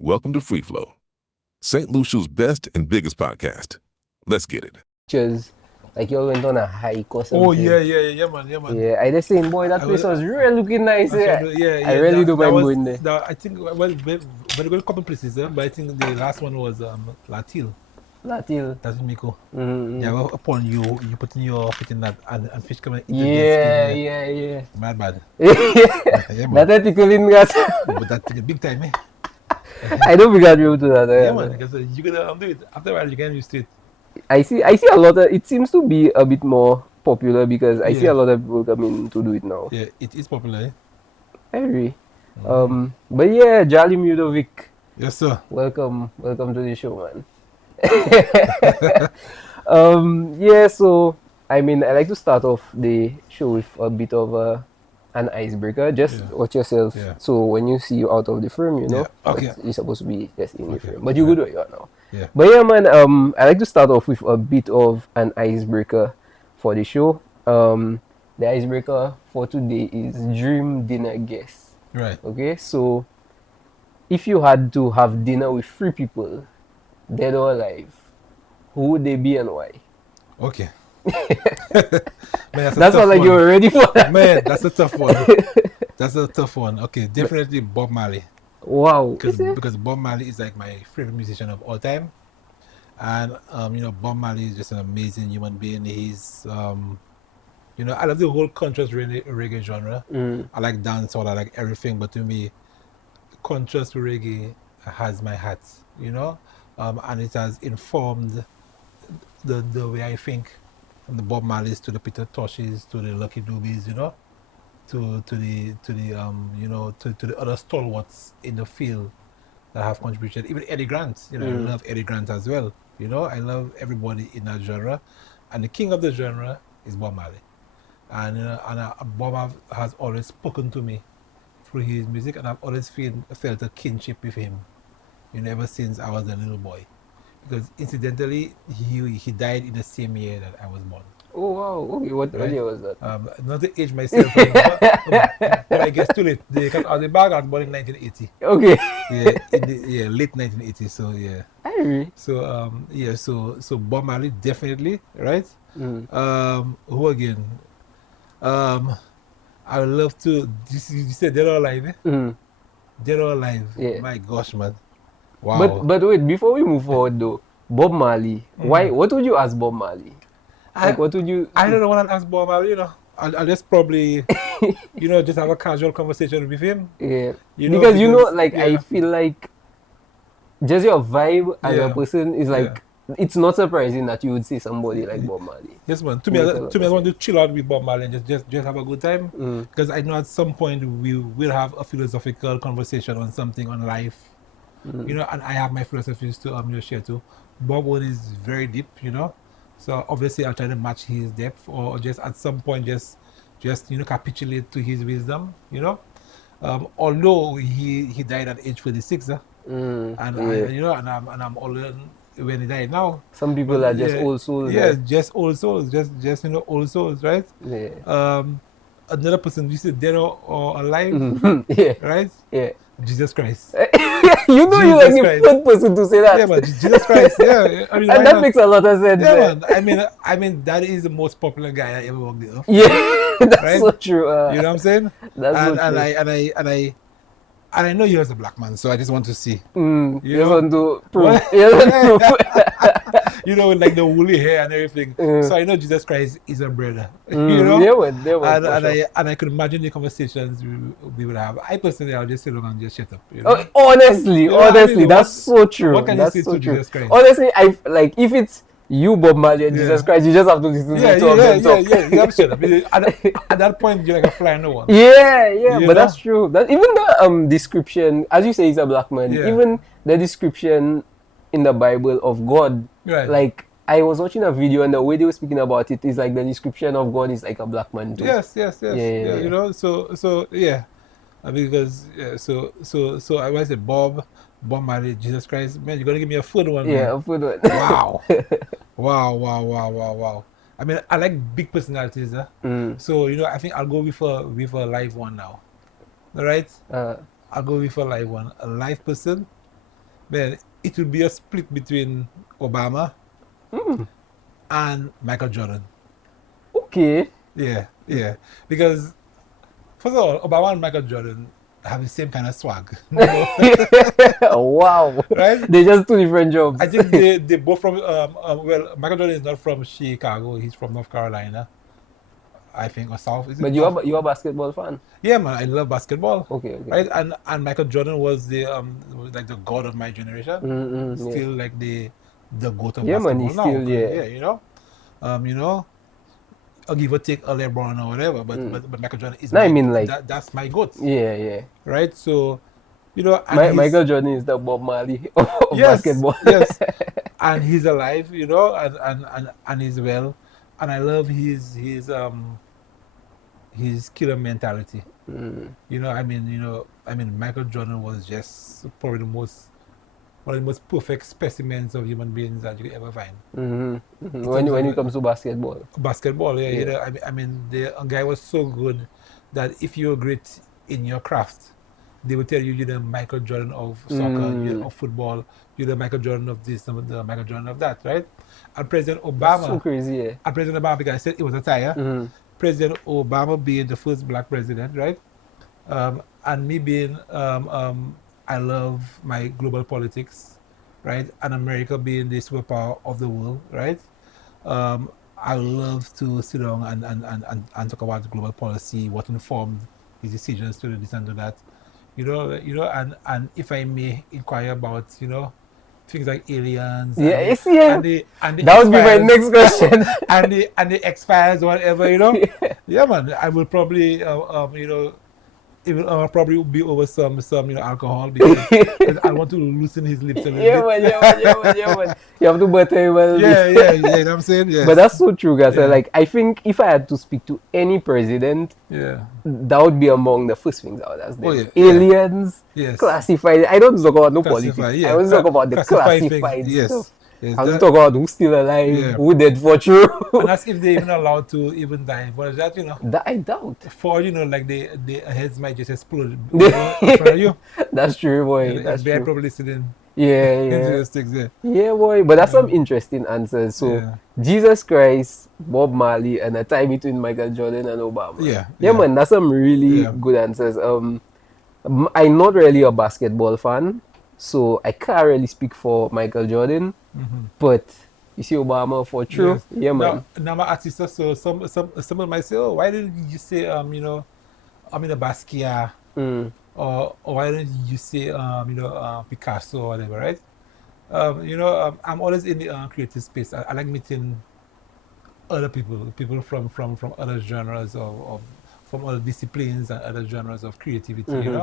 Welcome to Free Flow, St. Lucia's best and biggest podcast. Let's get it. Pictures, like you all went on a hike or something. Oh yeah, man. Yeah, I just saying, boy, that place was really looking nice. I really don't mind going there. I think we're going to a couple places, but I think the last one was Latil. Latil. That's in Miko. Mm-hmm. Yeah, well, upon you putting your foot in that and fish coming eat Yeah. Bad. Yeah, man. That tickling gas. But that thing big time, eh? I don't think I'll be able to do that. Yeah, man, because you're gonna do it. After a while, you can use it. I see a lot of, it seems to be a bit more popular because I see a lot of people coming to do it now. Yeah, it is popular, eh? I agree. But yeah, Jallim Eudovic. Yes, sir. Welcome to the show, man. Yeah, so I mean, I like to start off the show with a bit of an icebreaker. Just watch yourself. Yeah. So when you see you out of the frame, you know, you're supposed to be just in the frame. But you're good where you are now. Yeah. But yeah, man, I like to start off with a bit of an icebreaker for the show. The icebreaker for today is dream dinner guest. Right. Okay, so if you had to have dinner with 3 people, dead or alive, who would they be and why? Okay. Man, that's not like you were ready for that. Man, that's a tough one. That's a tough one. Okay, definitely Bob Marley. Wow. Because Bob Marley is like my favorite musician of all time. And Bob Marley is just an amazing human being. He's I love the whole contrast reggae genre. I like dancehall, I like everything, but to me, contrast reggae has my heart, and it has informed the way I think, from the Bob Marleys to the Peter Toshes to the Lucky Doobies, to the other stalwarts in the field that have contributed. Even Eddie Grant, I love Eddie Grant as well. I love everybody in that genre, and the king of the genre is Bob Marley, and Bob has always spoken to me through his music, and I've always felt a kinship with him, ever since I was a little boy. Because incidentally, he died in the same year that I was born. Oh wow! Okay, what year was that? Not to age myself, but I guess too late. Because I was born in 1980. Okay. Yeah, late 1980. So yeah. I agree. So so Bob Marley definitely, right? Who again? I would love to. You said Dead or Alive, eh? Dead or Alive. Yeah. My gosh, man. Wow. But wait, before we move forward though, Bob Marley. Why? What would you ask Bob Marley? What would you? I don't know what I'd ask Bob Marley. I'll just probably, just have a casual conversation with him. Yeah. Because I feel like just your vibe as a person is like it's not surprising that you would see somebody like Bob Marley. Yes, man. To me, I want to chill out with Bob Marley and just have a good time. Because I know at some point we will have a philosophical conversation on something on life. And I have my philosophies to share too. Bob one is very deep, so obviously I'll try to match his depth, or just at some point just capitulate to his wisdom, although he died at age 46, and I'm older when he died now. Some people are just old souls. Yeah, just old souls, just old souls, right? Yeah. Another person, you said dead or alive, yeah, right? Yeah. Jesus Christ. You're like the third person to say that. Yeah, but Jesus Christ. Yeah, I mean, and that makes a lot of sense. Yeah, man. I mean, that is the most popular guy I ever walked with. Yeah, that's so true. You know what I'm saying? That's so true. And I know you as a black man, so I just want to see. You just want to prove. Like the woolly hair and everything. So I know Jesus Christ is a brother. And I could imagine the conversations we would have. I personally, I'll just sit down and just shut up. Honestly, that's so true. What can you say to Jesus Christ? Honestly, if it's you, Bob Marley, and Jesus Christ, you just have to listen to them talk. Yeah, you have to shut up. At that point, you're like a fly in the wall. Yeah, but that's true. That even the description, as you say, he's a black man. Yeah. Even the description in the Bible of God, right. Like I was watching a video and the way they were speaking about it is like the description of God is like a black man too. Yes. Yeah. So yeah, because so I was say Bob Marley, Jesus Christ, man, you're gonna give me a food one. Yeah, man. a food one. Wow. I mean, I like big personalities. So I think I'll go with a live one now. All right. I'll go with a live one, a live person. Man, it would be a split between Obama and Michael Jordan. Okay. Yeah. Because first of all, Obama and Michael Jordan have the same kind of swag. Wow. Right? They're just two different jobs. I think they both from well, Michael Jordan is not from Chicago, he's from North Carolina. I think, or South. Is it But North? you're a basketball fan. Yeah, man, I love basketball. Okay. Right? And Michael Jordan was the was like the god of my generation. Still like the goat of Yeah, man, basketball he's now. still, yeah. Yeah, you know, I'll give or take a LeBron or whatever, but Michael Jordan is No, I mean, like, that's my goat. yeah. Right? So, and Michael Jordan is the Bob Marley of yes, basketball. yes. And he's alive, and he's well. And I love his killer mentality. I mean, Michael Jordan was just probably one of the most perfect specimens of human beings that you could ever find. When it comes to basketball. Basketball, yeah. I mean, the guy was so good that if you're great in your craft, they will tell you you're the Michael Jordan of soccer, you're of football, you're the Michael Jordan of this, the Michael Jordan of that, right? And President Obama, That's so crazy, yeah. And President Obama, because I said it was a tie, President Obama being the first black president, right? And me being, I love my global politics, right? And America being the superpower of the world, right? I love to sit down and talk about global policy, what informed his decisions to do this and do that. And if I may inquire about, things like aliens. Yes, and the that would be my next question. and the X-Files or whatever, Yeah, man. I will probably, it will probably be over some alcohol because I want to loosen his lips a little bit. Yeah, man. You have to butter him a little bit. Yeah, you know what I'm saying? Yeah. But that's so true, guys. Yeah. Like, I think if I had to speak to any president, that would be among the first things I would ask them. Oh, yeah. Aliens, classified. I don't talk about politics. I want to talk about the classified stuff. Yes, I want to talk about who's still alive, who dead for true. And that's if they're even allowed to even die. But that, That I doubt. For, like their heads might just explode in front of you. That's true, boy. That's they're true. probably sitting. Yeah. There. Yeah, boy. But that's some interesting answers. So, Jesus Christ, Bob Marley, and a time between Michael Jordan and Obama. Yeah, man. That's some really good answers. I'm not really a basketball fan, so I can't really speak for Michael Jordan. But you see Obama for true. Yes. Yeah, man. Now my artist, so some might say, oh, why didn't you say I'm in a Basquiat, or why didn't you say Picasso or whatever, right? I'm always in the creative space. I like meeting other people from other genres of from other disciplines and other genres of creativity.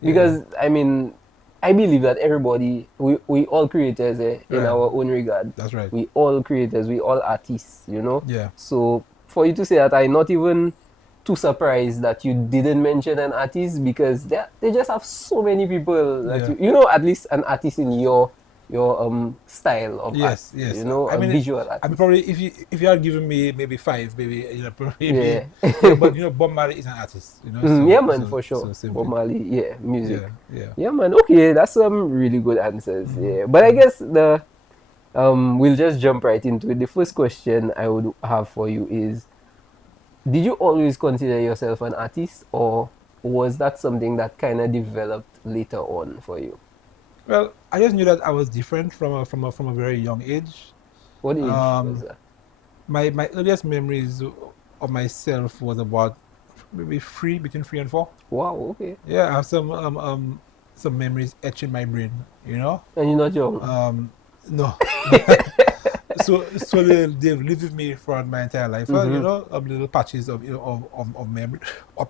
Because I mean, I believe that everybody, we all creators in our own regard. That's right. We all creators, we all artists, Yeah. So for you to say that, I'm not even too surprised that you didn't mention an artist, because they just have so many people that at least an artist in your style of art, yes. Visual artist. I mean, probably if you are giving me maybe 5, maybe Yeah. but Bob Marley is an artist, yeah, man, for sure. Bob Marley, music. Yeah, man. Okay, that's some really good answers. Yeah, but I guess we'll just jump right into it. The first question I would have for you is, did you always consider yourself an artist, or was that something that kind of developed later on for you? Well, I just knew that I was different from a very young age. What age was that? My earliest memories of myself was about maybe between 3 and 4. Wow. Okay. Yeah, I have some memories etched in my brain. And you're not young. No. So they've lived with me throughout my entire life. Little patches of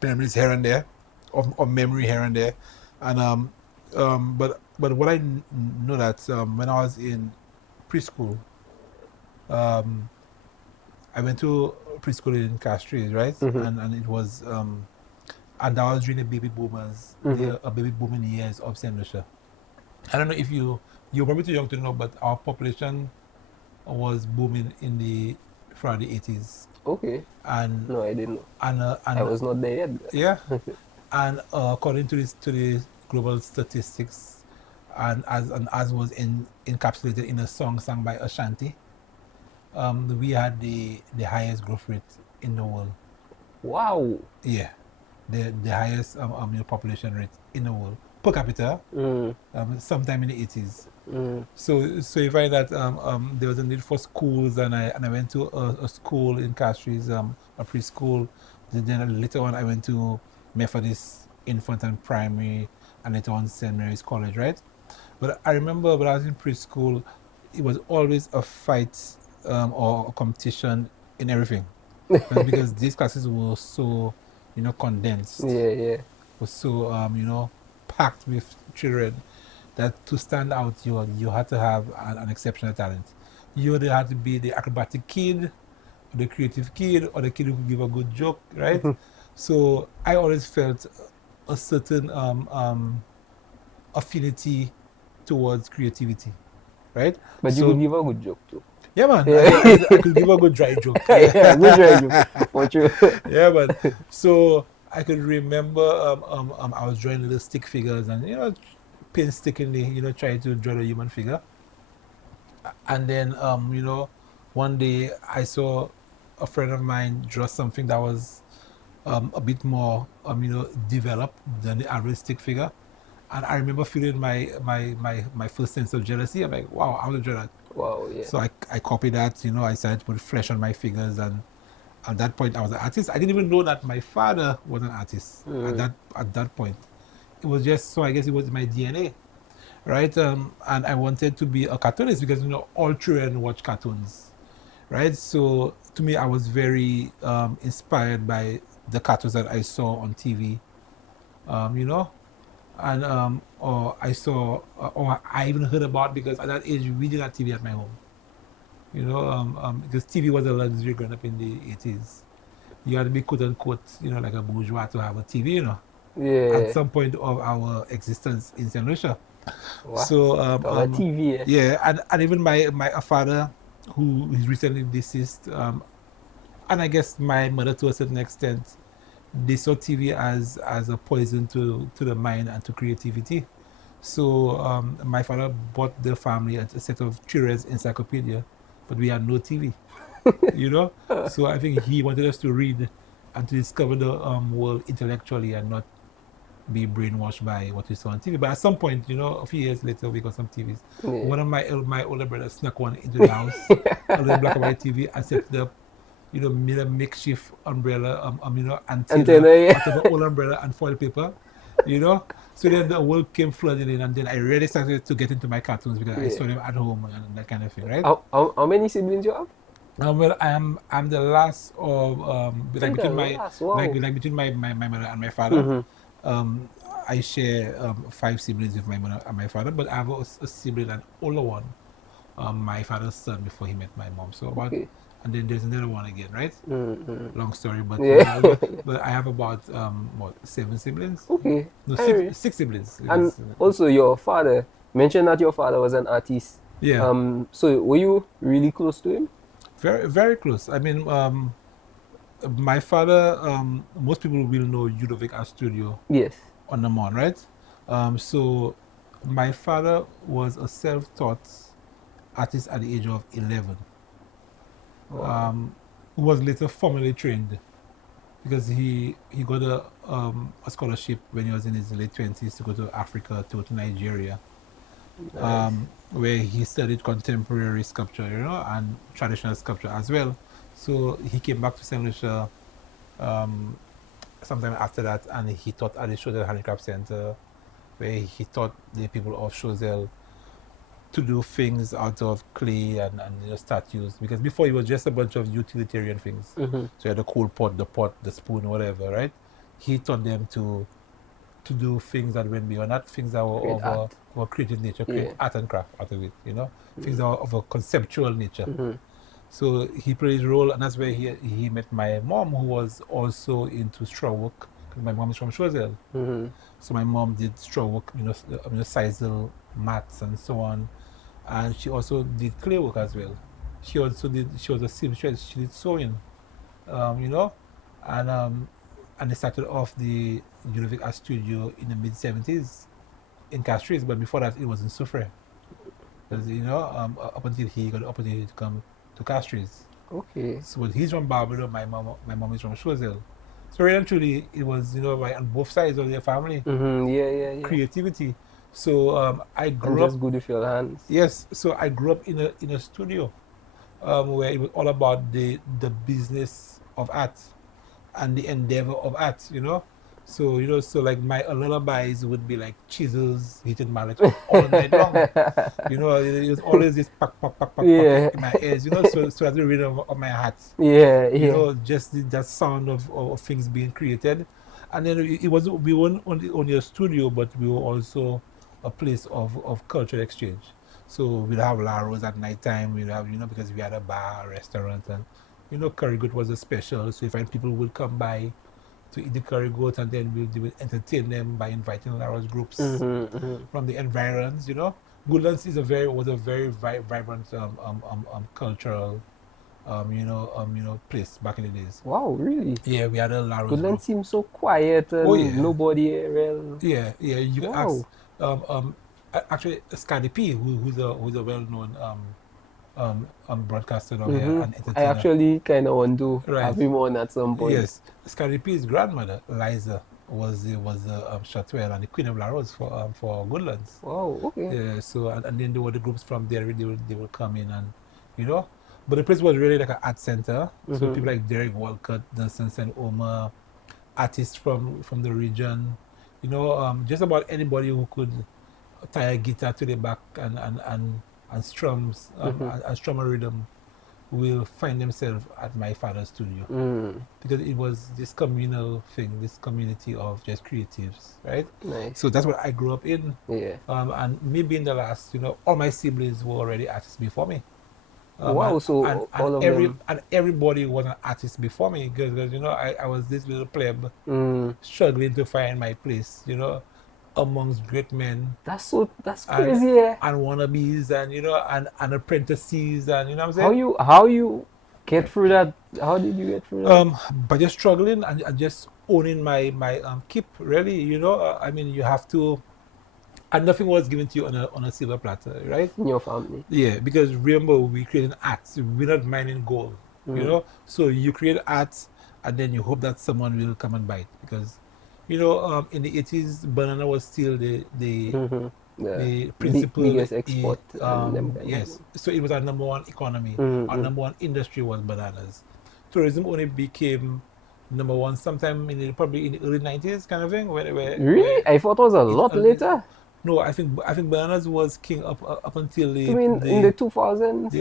memories here and there, of memory here and there, and but what I know that when I was in preschool, I went to preschool in Castries, right? And it was and that was during the baby boomers, baby booming years of St. Lucia. I don't know if you're probably too young to know, but our population was booming from the 80s. Okay. And no, I didn't know. And I was not there yet. Yeah. And according to the global statistics, and as was encapsulated in a song sung by Ashanti, we had the highest growth rate in the world. Wow. Yeah, the highest population rate in the world per capita. Sometime in the 80s. So you find that there was a need for schools, and I went to a school in Castries, a preschool. Then later on I went to Methodist Infant and Primary, and later on St. Mary's College, right? But I remember when I was in preschool, it was always a fight or a competition in everything. Because these classes were so, condensed. Yeah. Was so, packed with children that to stand out, you had to have an exceptional talent. You either had to be the acrobatic kid, or the creative kid, or the kid who could give a good joke, right? So I always felt a certain affinity towards creativity, right? But you could give a good joke too. Yeah, man. Yeah. I could give a good dry joke. Yeah, good dry joke. For sure. Yeah, but so I could remember I was drawing little stick figures and painstakingly trying to draw the human figure. And then one day I saw a friend of mine draw something that was a bit more developed than the average stick figure. And I remember feeling my first sense of jealousy. I'm like, wow, I want to draw that. Wow, yeah. So I copied that, I started to put flesh on my figures, and at that point I was an artist. I didn't even know that my father was an artist at that point. It was just, so I guess it was my DNA, right? And I wanted to be a cartoonist because all children watch cartoons, right? So to me, I was very inspired by the cartoons that I saw on TV, and or I saw, or I even heard about, because at that age we didn't have TV at my home. Because TV was a luxury growing up in the 80s. You had to be quote unquote, like a bourgeois to have a TV, Yeah. at some point of our existence in St. Lucia. What? So, TV, yeah, and even my father, who is recently deceased, and I guess my mother to a certain extent, they saw TV as a poison to the mind and to creativity. So my father bought the family a set of children's encyclopedia, but we had no TV, So I think he wanted us to read and to discover the world intellectually and not be brainwashed by what we saw on TV. But at some point, a few years later, we got some TVs. Yeah. One of my older brothers snuck one into the house, a little black and white TV, and set it up, made a makeshift umbrella, antenna out of an old umbrella and foil paper, So then the world came flooding in, and then I really started to get into my cartoons because I saw them at home and that kind of thing, right? How many siblings you have? Well, I'm the last of like between between my mother and my father. I share 5 siblings with my mother and my father, but I have a sibling, an older one, my father's son, before he met my mom. So about, and then there's another one again, right? Long story, but but I have about 7 siblings. Okay. No, 6 siblings. And also your father mentioned that your father was an artist. Yeah. So were you really close to him? Very, very close. I mean, my father, most people will know Eudovic Art Studio. Yes. On the Mon, right? So my father was a self-taught artist at the age of 11. Wow. Who was later formally trained because he got a scholarship when he was in his late 20s to go to Africa, to Nigeria. Nice. Where he studied contemporary sculpture, and traditional sculpture as well. So he came back to St. Lucia sometime after that, and he taught at the Choiseul Handicraft Center, where he taught the people of Choiseul to do things out of clay and statues, because before it was just a bunch of utilitarian things. So you had the cool pot, the spoon, whatever, right? He taught them to do things that went beyond that, things that were of a creative nature, create art and craft out of it, things that were of a conceptual nature. So he played his role, and that's where he met my mom, who was also into straw work. My mom is from Choiseul. So my mom did straw work, sisal mats and so on, and she also did clay work as well. She was a seamstress. She did sewing, and they started off the Eudovic Art Studio in the mid-70s. in Castries, but before that, it was in Soufrière. Because, up until he got the opportunity to come to Castries. Okay. So he's from Barbados, my mom is from Choiseul. So really and truly, it was, right on both sides of their family. Yeah. Creativity. So I grew and up. just good with your hands. Yes. So I grew up in a studio, where it was all about the business of art and the endeavor of art. So like my lullabies would be like chisels hitting mallets all night long. It was always this pack Yeah. in my ears. So that's the rhythm of my heart. Yeah. Just that sound of things being created, and then we weren't only a studio, but we were also a place of cultural exchange. So we'd have Laros at night time. We'd have because we had a bar, a restaurant, and curry goat was a special. So if people would come by to eat the curry goat, and then they will entertain them by inviting Laros groups from the environs. Goodlands was a very vibrant cultural place back in the days. Wow, really? Yeah, we had a Laros Goodland group. seems so quiet and nobody real. Yeah, you can Wow. ask actually Scotty P, who's a well-known broadcaster down here and entertainer. I actually kind of want to have him on at some point. Yes, Scotty P's grandmother Liza was the Chatwell and the Queen of Laros for Goodlands. Wow, okay. Yeah, so and then there were the groups from there. They would come in and but the place was really like an art center. So people like Derek Walcott, Dunstan St. Omer, artists from the region, just about anybody who could tie a guitar to the back and strums and strum a rhythm will find themselves at my father's studio. Because it was this communal thing, this community of just creatives, right? Nice. So that's what I grew up in. Yeah. And maybe in the last, all my siblings were already artists before me. Wow, so all of them. And everybody was an artist before me because I was this little pleb struggling to find my place, amongst great men. That's crazy, yeah. And wannabes and apprentices and what I'm saying? How you get through that? How did you get through that? By just struggling and just owning my keep, really, I mean you have to. And nothing was given to you on a silver platter, right? In your family. Yeah, because remember, we creating art. We're not mining gold, So you create art, and then you hope that someone will come and buy it. Because, in the 80s, banana was still the principal biggest export. Yes, so it was our number one economy. Our number one industry was bananas. Tourism only became number one sometime probably in the early 90s, kind of thing. Really? I thought it was a lot later. No, I think bananas was king up until the. You mean in the 2000s? In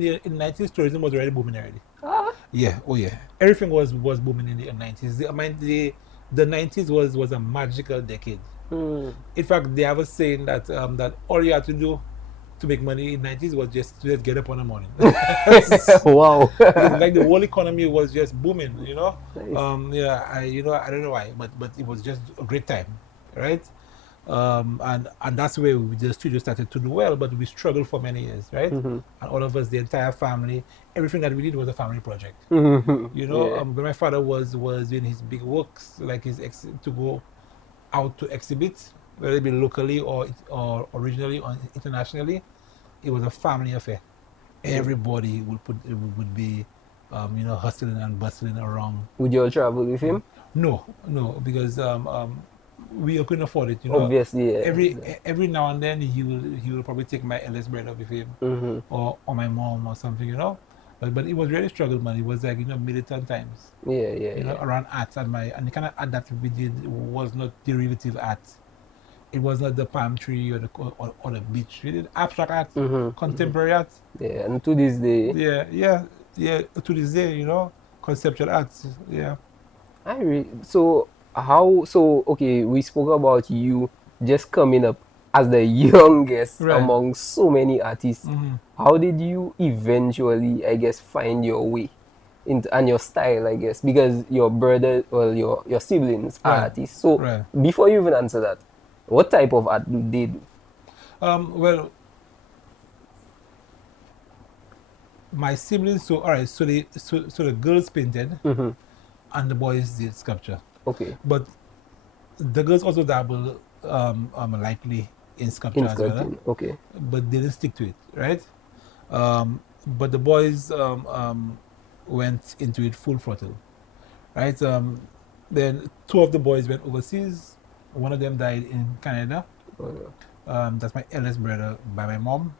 the 90s, tourism was already booming already. Ah. Yeah, oh yeah, everything was booming in the 90s. The 90s was a magical decade. In fact, they have a saying that all you had to do to make money in the 90s was just to get up on the morning. Wow. Like the whole economy was just booming, Nice. I don't know why, but it was just a great time, right? And that's where the studio started to do well, but we struggled for many years, right? And all of us, the entire family, everything that we did was a family project. When my father was doing his big works, like to go out to exhibit, whether it be locally or originally or internationally, it was a family affair. Everybody would be, hustling and bustling around. Would you all travel with him? No, because we couldn't afford it. Obviously, yeah. Every now and then he will probably take my eldest brother with him, or my mom or something, But it was really struggle, man. It was like militant times. Yeah. Around art and the kind of art that we did was not derivative art. It was not the palm tree or the beach. We did abstract art, contemporary art. Yeah, and to this day. Yeah. To this day, conceptual art. Yeah. Okay, we spoke about you just coming up as the youngest among so many artists. How did you eventually, I guess, find your way and your style, I guess, because your brother, well, your siblings are artists. So before you even answer that, what type of art do they do? Well, my siblings. So all right. So the girls painted, and the boys did sculpture. Okay. But the girls also dabble likely in sculpture as well. Okay. But they didn't stick to it, right? But the boys went into it full throttle, right? Then two of the boys went overseas. One of them died in Canada. That's my eldest brother by my mom.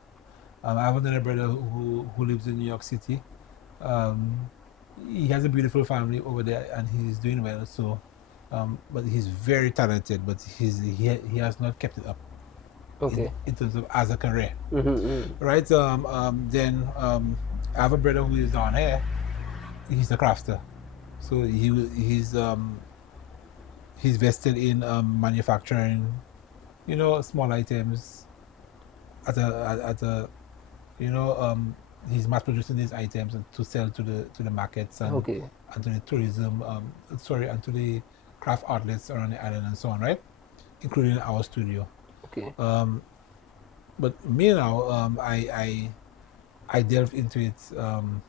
I have another brother who lives in New York City. He has a beautiful family over there and he's doing well. So, but he's very talented, but he has not kept it up. Okay. In terms of as a career, right? Then I have a brother who is down here. He's a crafter, so he's vested in manufacturing, small items. At a he's mass producing these items to sell to the markets and and to the tourism, and to the craft outlets around the island and so on, right? Including our studio. Okay. But me now, I delved into it, and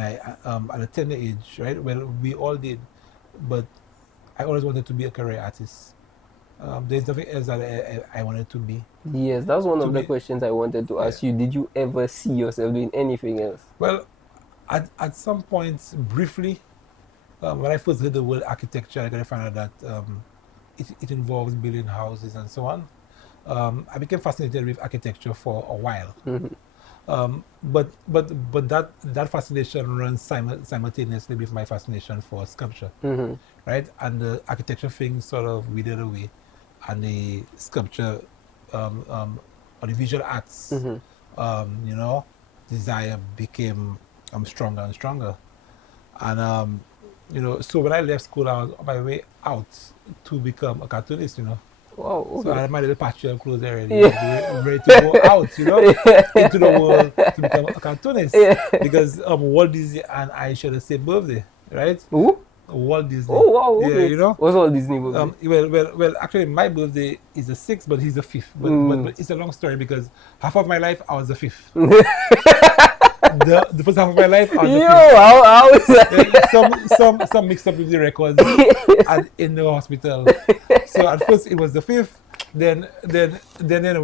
I at a tender age, right? Well, we all did, but I always wanted to be a career artist. There's nothing else that I wanted to be. Yes, that's one of the questions I wanted to ask you. Did you ever see yourself doing anything else? Well, at some point, briefly, when I first heard the word architecture, I got to find out that it involves building houses and so on. I became fascinated with architecture for a while. But that fascination runs simultaneously with my fascination for sculpture, right? And the architecture thing sort of withered away, and the sculpture or the visual arts, desire became stronger and stronger. And so when I left school, I was on my way out to become a cartoonist. Wow, okay. So I had my little patchy of clothes already, ready to go out, into the world to become a cartoonist. Because Walt Disney and I share the same birthday, right? Who? Walt Disney. Oh wow, okay. Yeah, What's Walt Disney birthday? Well, actually my birthday is the 6th, but he's the 5th. But it's a long story because half of my life I was the 5th. The first half of my life I was the 5th. How is that? Some mixed up with the records and in the hospital. So at first it was the 5th. Then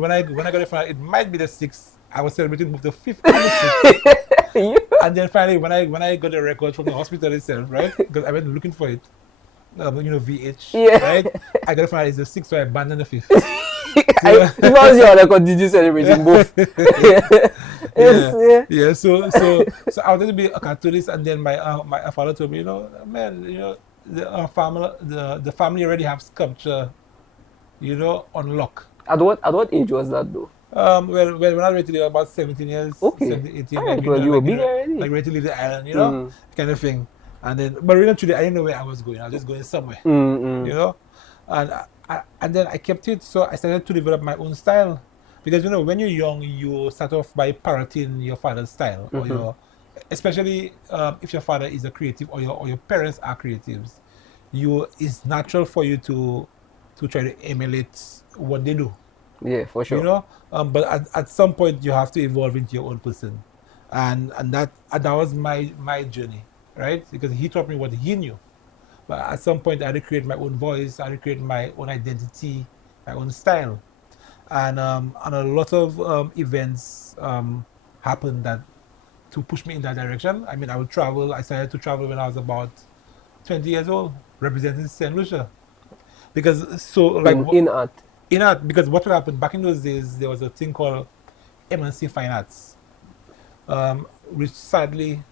when I got to find out it might be the 6th, I was celebrating both the 5th and the 6th. And then finally when I got the record from the hospital itself, right? Because I went looking for it, VH, right? I got to find out it's the 6th, so I abandoned the 5th. If I was your record, did you celebrating both? Yeah. So I wanted to be a cartoonist, and then my father told me, man, the family already have sculpture, on lock. At what age was that though? Well, when I was ready to leave, about 17 years, 17, 18. Right, well, you were big already. Like ready to leave the island, kind of thing. And then, but really, truly, I didn't know where I was going. I was just going somewhere, And then I kept it, so I started to develop my own style. Because, when you're young, you start off by parroting your father's style. Or especially if your father is a creative or your parents are creatives, it's natural for you to try to emulate what they do. Yeah, for sure. But at some point, you have to evolve into your own person. And that was my journey, right? Because he taught me what he knew. But at some point, I had to create my own voice. I had to create my own identity, my own style. And a lot of events happened to push me in that direction. I mean, I would travel. I started to travel when I was about 20 years old, representing St. Lucia. Because in art. In art, because what would happen back in those days, there was a thing called M&C Fine Arts, which sadly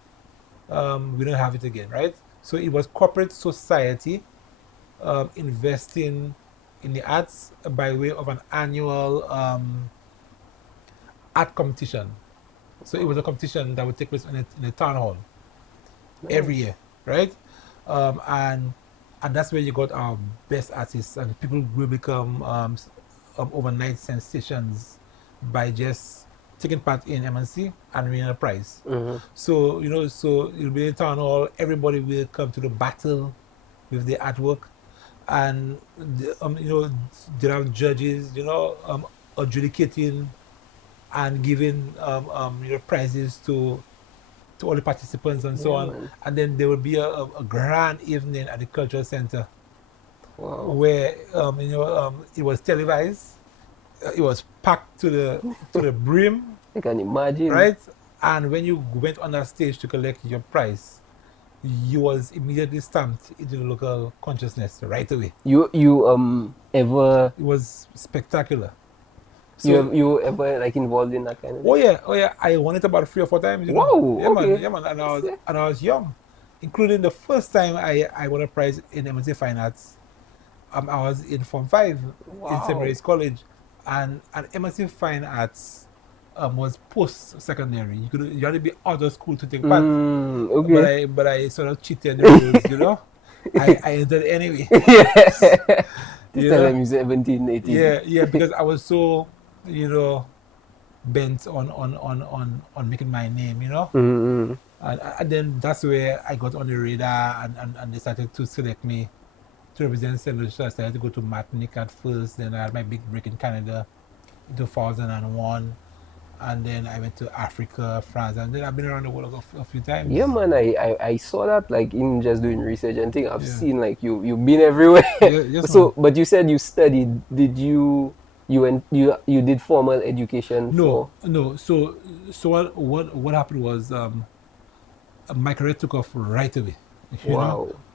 we don't have it again, right? So it was corporate society investing in the arts by way of an annual art competition. So it was a competition that would take place in a town hall every year, right? And that's where you got our best artists, and people will become overnight sensations by just taking part in M&C and winning a prize. So it'll be in town hall. Everybody will come to the battle with the artwork, and there are judges, adjudicating and giving prizes to all the participants and so on. And then there will be a grand evening at the cultural center. where it was televised. It was packed to the brim. I can imagine. Right? And when you went on that stage to collect your prize, you was immediately stamped into the local consciousness right away. You ever? It was spectacular. So, you ever like involved in that kind of thing? Oh yeah. I won it about 3 or 4 times. Wow. Yeah, okay. man. And I was young, including the first time I won a prize in MSc Fine Arts. I was in Form 5 in St. Mary's College, and MSc Fine Arts was post-secondary. You had to be out of school to take part. Okay. But I sort of cheated the rules, I entered anyway. Yes. This time I'm 17, 18. Yeah, because I was so, bent on making my name, Mm-hmm. And then that's where I got on the radar, and they started to select me to represent St. Lucia. I started to go to Martinique at first, then I had my big break in Canada in 2001. And then I went to Africa, France, and then I've been around the world a few times. Yeah, man, I saw that like in just doing research and thing. I've seen like you've been everywhere. Yes, so, but you said you studied. Did you did formal education? No. So what happened was my career took off right away.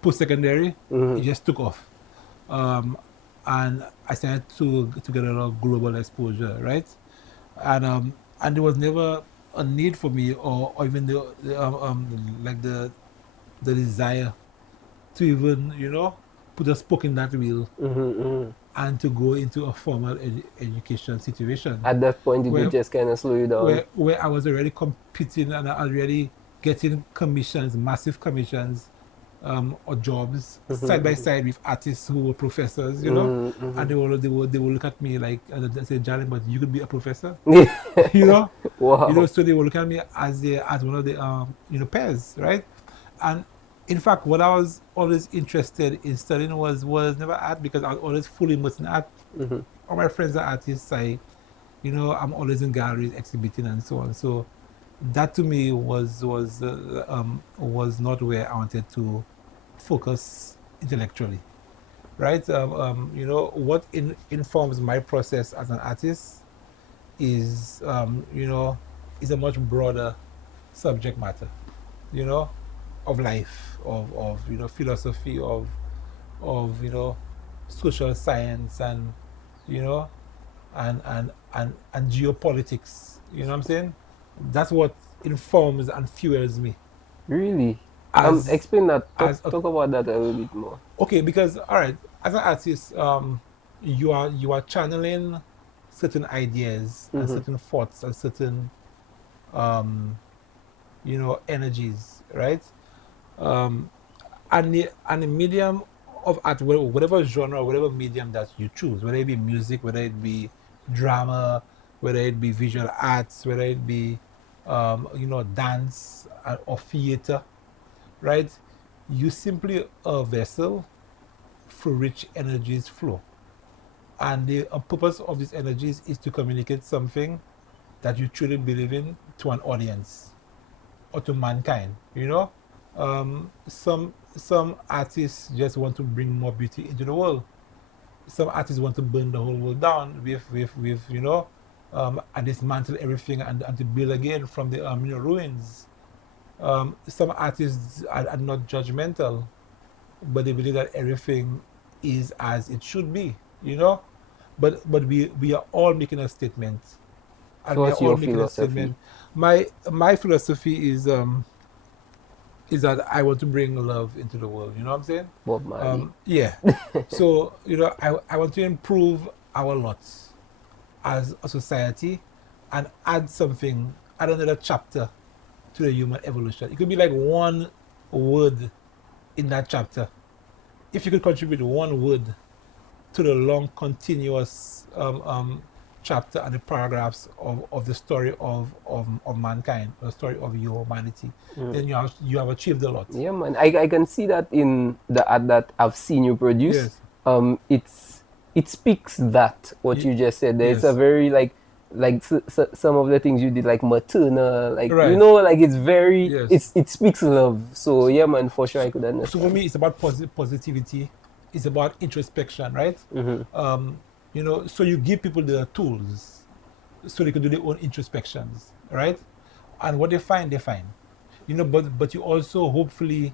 Post secondary, it just took off, and I started to get a lot of global exposure, right? And there was never a need for me, or even the desire to even put a spoke in that wheel and to go into a formal education situation. At that point, did it just kind of slow you down? Where I was already competing and I was already getting commissions, massive commissions, or jobs side by side with artists who were professors, and they will look at me like, they say, Jallim, but you could be a professor, Wow. So they will look at me as one of the peers, right? And in fact, what I was always interested in studying was never art, because I was always fully immersed in art. All my friends are artists. I'm always in galleries exhibiting and so on. So that to me was not where I wanted to focus intellectually, right? What informs my process as an artist is is a much broader subject matter, of life, of philosophy, of social science, and and geopolitics. You know what I'm saying? That's what informs and fuels me. Really? Explain that. Talk about that a little bit more. Okay, because all right, as an artist, you are channeling certain ideas and certain thoughts and certain energies, right? And the medium of art, whatever genre, whatever medium that you choose, whether it be music, whether it be drama, whether it be visual arts, whether it be dance or theater, right? You simply a vessel through which energies flow, and the purpose of these energies is to communicate something that you truly believe in to an audience or to mankind. Some artists just want to bring more beauty into the world. Some artists want to burn the whole world down with and dismantle everything and to build again from the ruins. Some artists are not judgmental, but they believe that everything is as it should be, But we are all making a statement. And what's your philosophy? My philosophy is that I want to bring love into the world. You know what I'm saying? Bob Marley. Yeah. So I want to improve our lots as a society and add another chapter to the human evolution. It could be like one word in that chapter. If you could contribute one word to the long, continuous chapter and the paragraphs of the story of mankind, the story of humanity, then you have achieved a lot. Yeah, man. I can see that in the art that I've seen you produce. Yes. It speaks that what you just said. There's a very like some of the things you did, like maternal, like it's very it speaks love. So yeah, man, for sure I could understand. So for me, it's about positivity. is about introspection, right? You know, so you give people the tools so they can do their own introspections, right? And what they find, they find. You know, but you also hopefully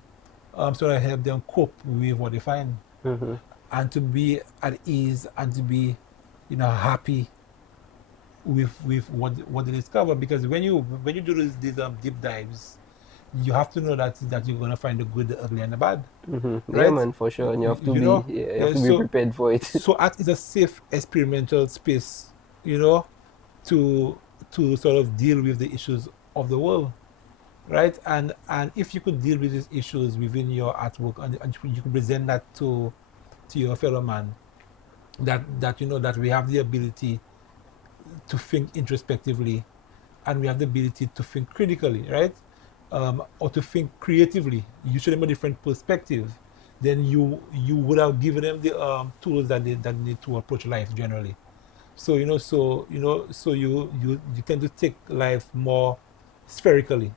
sort of help them cope with what they find, and to be at ease and to be, you know, happy with what they discover. Because when you do these deep dives, you have to know that you're gonna find the good, the ugly, and the bad. Right? Yeah, man, for sure. And you have to be prepared for it. So art is a safe experimental space, you know, to sort of deal with the issues of the world, right? And if you could deal with these issues within your artwork, and you could present that to your fellow man, that you know that we have the ability to think introspectively, and we have the ability to think critically, right? Or to think creatively. You show them a different perspective. Then you would have given them the tools that they need to approach life generally. So you tend to take life more spherically,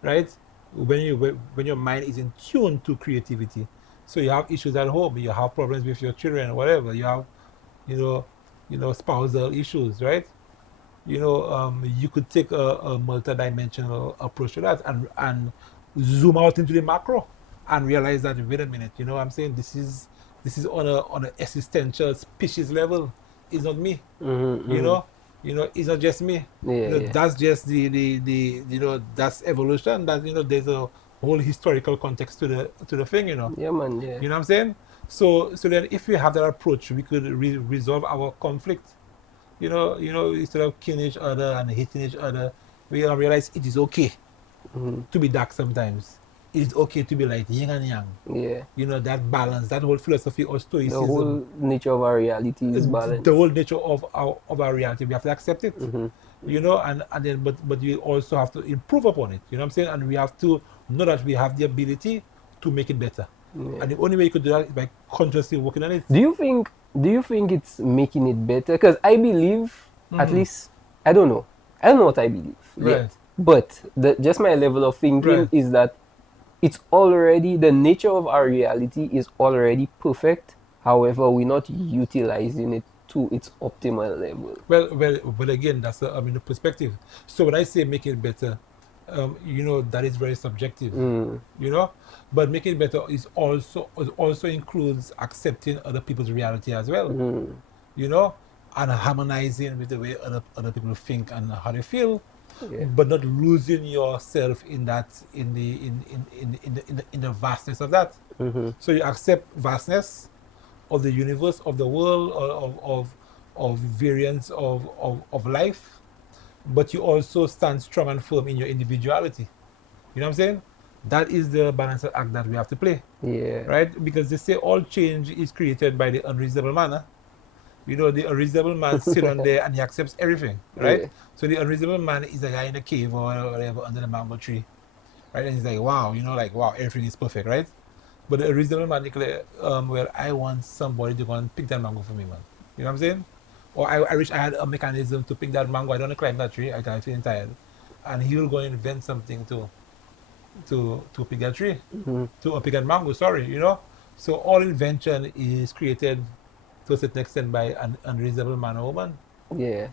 right? When your mind is in tune to creativity. So you have issues at home, you have problems with your children, whatever. You have, spousal issues, right? You could take a multi-dimensional approach to that and zoom out into the macro and realize that, wait a minute, you know what I'm saying? This is on an existential species level. It's not me. It's not just me. That's just the that's evolution. That there's a whole historical context to the thing. Yeah, man. Yeah. You know what I'm saying? So then if we have that approach, we could resolve our conflict. Instead of killing each other and hitting each other, we realize it is okay to be dark sometimes. It's okay to be like yin and yang. Yeah. That balance, that whole philosophy of stoicism. The whole nature of our reality is balance. The whole nature of our reality, we have to accept it. And then but we also have to improve upon it. You know what I'm saying? And we have to know that we have the ability to make it better. Yeah. And the only way you could do that is by consciously working on it. Do you think it's making it better? Because I believe, at least, I don't know what I believe. Right. Yet. But just my level of thinking is that it's already, the nature of our reality is already perfect. However, we're not utilizing it to its optimal level. Well, again, that's the perspective. So when I say make it better, that is very subjective. But making it better is also includes accepting other people's reality as well. And harmonizing with the way other people think and how they feel. Yeah. But not losing yourself in that in the vastness of that. So you accept vastness of the universe, of the world, of variance of life, but you also stand strong and firm in your individuality. You know what I'm saying? That is the balanced act that we have to play. Yeah. Right? Because they say all change is created by the unreasonable man. The unreasonable man sits on there and he accepts everything, right? Yeah. So the unreasonable man is a guy in a cave or whatever under the mango tree, right? And he's like, wow, wow, everything is perfect, right? But the unreasonable man declares, well, I want somebody to go and pick that mango for me, man. You know what I'm saying? Or I wish I had a mechanism to pick that mango. I don't want to climb that tree. I'm feeling tired. And he will go and invent something to pick that tree, to pick that mango, sorry, So all invention is created to a certain extent by an unreasonable man or woman. Yeah.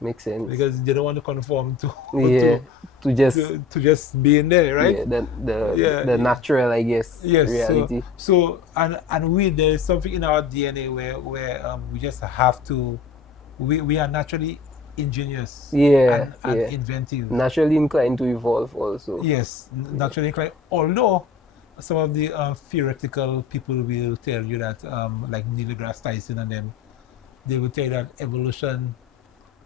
Makes sense. Because they don't want to conform to to just be in there, right? Yeah, the natural, I guess, reality. So there's something in our DNA where we just have to, we are naturally ingenious and inventive. Naturally inclined to evolve also. Yes, naturally inclined. Although some of the theoretical people will tell you that, like Neil deGrasse Tyson and them, they will tell you that evolution,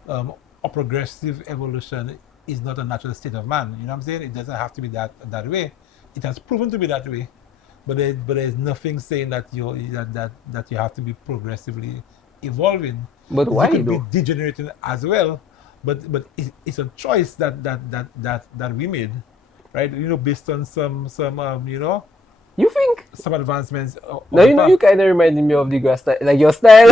or progressive evolution, is not a natural state of man. You know what I'm saying? It doesn't have to be that way. It has proven to be that way, but there's nothing saying that you have to be progressively evolving. But why? You could be degenerating as well, but it's a choice that we made. Right, based on some you think some advancements. No, you kind of reminded me of the grass style, like your style.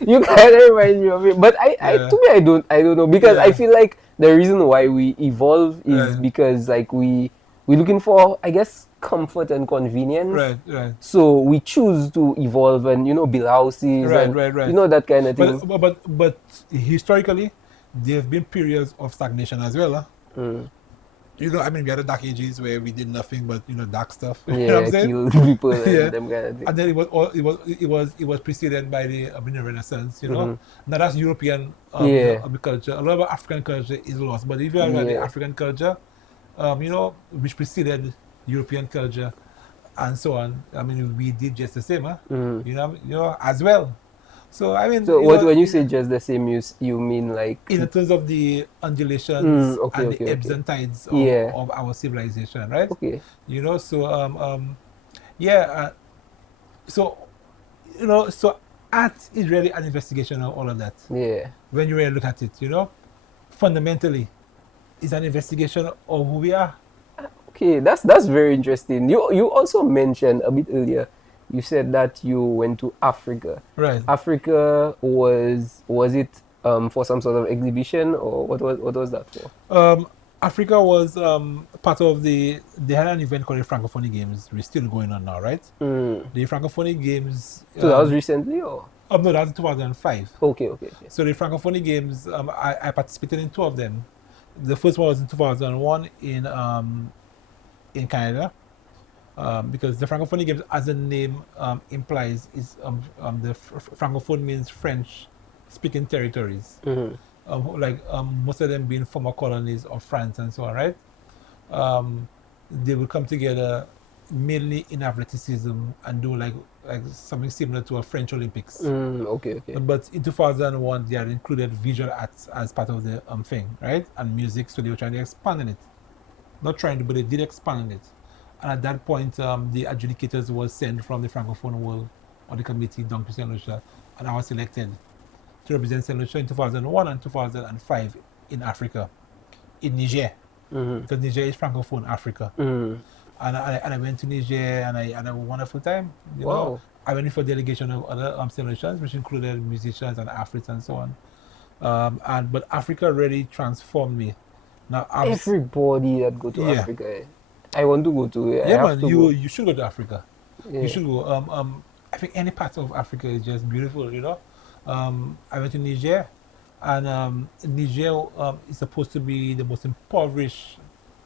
You kind of remind me of it, but to me, I don't know, because I feel like the reason why we evolve is because like we looking for, I guess, comfort and convenience. Right, right. So we choose to evolve and build houses Right, and right, right. that kind of thing. But historically, there have been periods of stagnation as well. We had the dark ages where we did nothing but dark stuff. You know what I'm saying? Kill people and Yeah. them kind of thing. And then it was preceded by the Renaissance. Now that's European culture. A lot of African culture is lost. But if you look at the African culture, which preceded European culture, and so on. We did just the same, as well. So when you say just the same, you mean like in terms of the undulations and the ebbs and tides of our civilization, right? Okay. So art is really an investigation of all of that. Yeah. When you really look at it, fundamentally, it's an investigation of who we are. Okay, that's very interesting. You also mentioned a bit earlier. You said that you went to Africa. Right. Africa was it for some sort of exhibition, or what was that for? Africa was part of they had an event called the Francophonie Games, which is still going on now, right? The Francophonie Games. So that was recently, or? No, that was in 2005. Okay. So the Francophonie Games, I participated in 2 of them. The first one was in 2001 in Canada. Because the Francophonie Games, as the name implies, is the Francophone means French-speaking territories. Most of them being former colonies of France and so on, right? They will come together mainly in athleticism and do like something similar to a French Olympics. Okay. But in 2001, they had included visual arts as part of the thing, right? And music, so they were trying to expand on it. Not trying to, but they did expand on it. And at that point, the adjudicators were sent from the Francophone world or the committee down to St. Lucia, and I was selected to represent St. Lucia in 2001 and 2005 in Africa, in Niger, because Niger is Francophone Africa. And I went to Niger and I had a wonderful time. Wow. I went for a delegation of other St. Lucians, which included musicians and athletes and so on. But Africa really transformed me. Now, everybody that go to Africa, I want to go to. You should go to Africa. Yeah. You should go. I think any part of Africa is just beautiful. I went to Niger, and Niger is supposed to be the most impoverished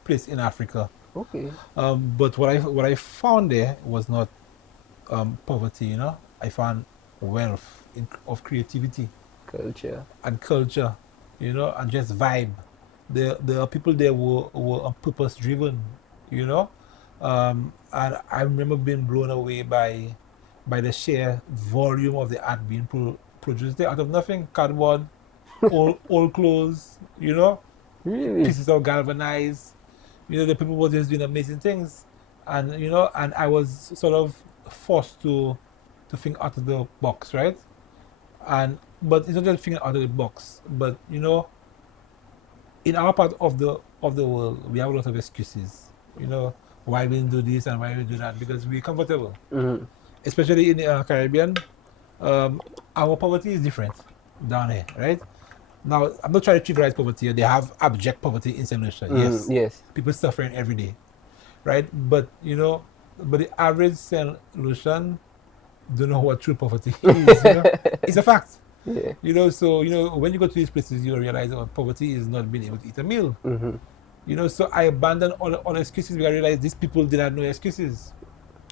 place in Africa. Okay. But what I found there was not poverty. I found wealth of creativity, culture, and just vibe. The people there were purpose driven. And I remember being blown away by the sheer volume of the art being produced there out of nothing. Cardboard, old clothes, really? Pieces of galvanized. The people were just doing amazing things, and and I was sort of forced to think out of the box, right? But it's not just thinking out of the box, but in our part of the world, we have a lot of excuses. Why we didn't do this and why we do that, because we're comfortable. Especially in the Caribbean, our poverty is different down here, right? Now, I'm not trying to trivialize poverty. They have abject poverty in St. Lucia. Yes. People suffering every day, right? But the average St. Lucian don't know what true poverty is. It's a fact. Yeah. So when you go to these places, you realize that poverty is not being able to eat a meal. So I abandoned all excuses because I realized these people did not know excuses,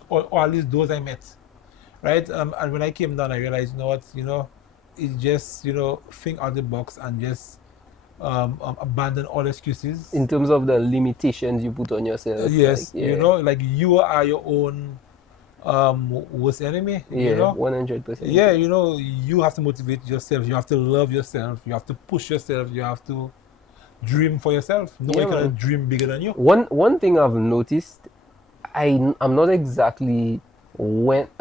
or at least those I met, right? And when I came down, I realized, it's just think out the box and just abandon all excuses. In terms of the limitations you put on yourself. Yes, you are your own worst enemy. 100%. Yeah, you have to motivate yourself. You have to love yourself. You have to push yourself. You have to dream for yourself. Nobody can dream bigger than you. One thing I've noticed, I'm not exactly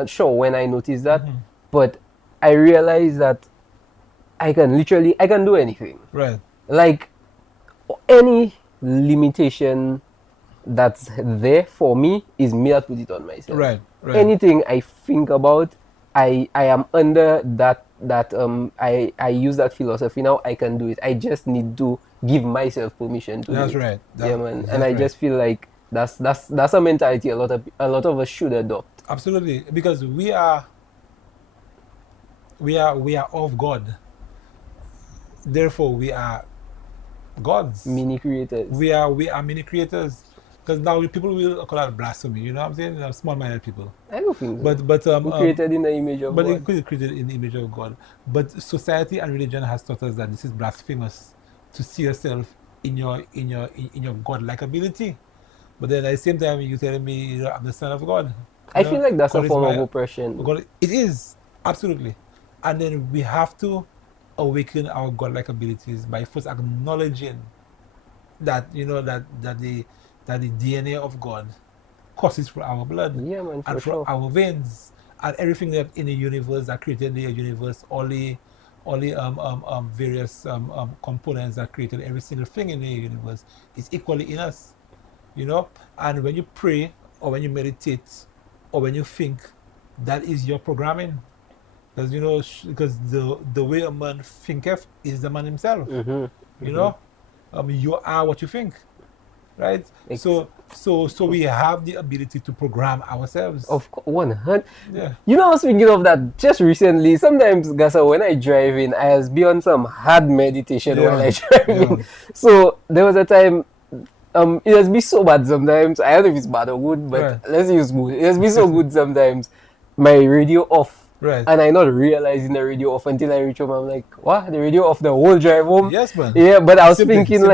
sure when I noticed that, but I realized that I can do anything. Right. Like any limitation that's there for me is me that put it on myself. Right. Anything I think about, I am under that I use that philosophy now. I can do it. I just need to give myself permission to do it. That's right. Man. And I just feel like That's a mentality a lot of us should adopt. Absolutely, because we are of God. Therefore, we are gods. Mini creators. We are mini creators. Because now people will call that blasphemy. You know what I'm saying? Small-minded people. I don't think so. But we created in the image of God. But it created in the image of God. But society and religion has taught us that this is blasphemous to see yourself in your God-like ability. But then at the same time, you're telling me I'm the son of God. I feel like that's a form of oppression. God, it is, absolutely. And then we have to awaken our God-like abilities by first acknowledging that the DNA of God courses through our blood and through our veins, and everything that in the universe that created the universe, all the various components that created every single thing in the universe is equally in us. And when you pray or when you meditate or when you think, that is your programming. Because the way a man thinketh is the man himself. You are what you think, right? So we have the ability to program ourselves. Of course, 100. Yeah. I was thinking of that just recently. Sometimes, Gasa, when I drive in, I has be on some hard meditation while I drive in. So there was a time. It has been so bad sometimes. I don't know if it's bad or good, but let's use good. It has been so good sometimes. My radio off. Right. And I not realizing the radio off until I reach home. I'm like, what? The radio off the whole drive home? Yes, man. Yeah, but I was thinking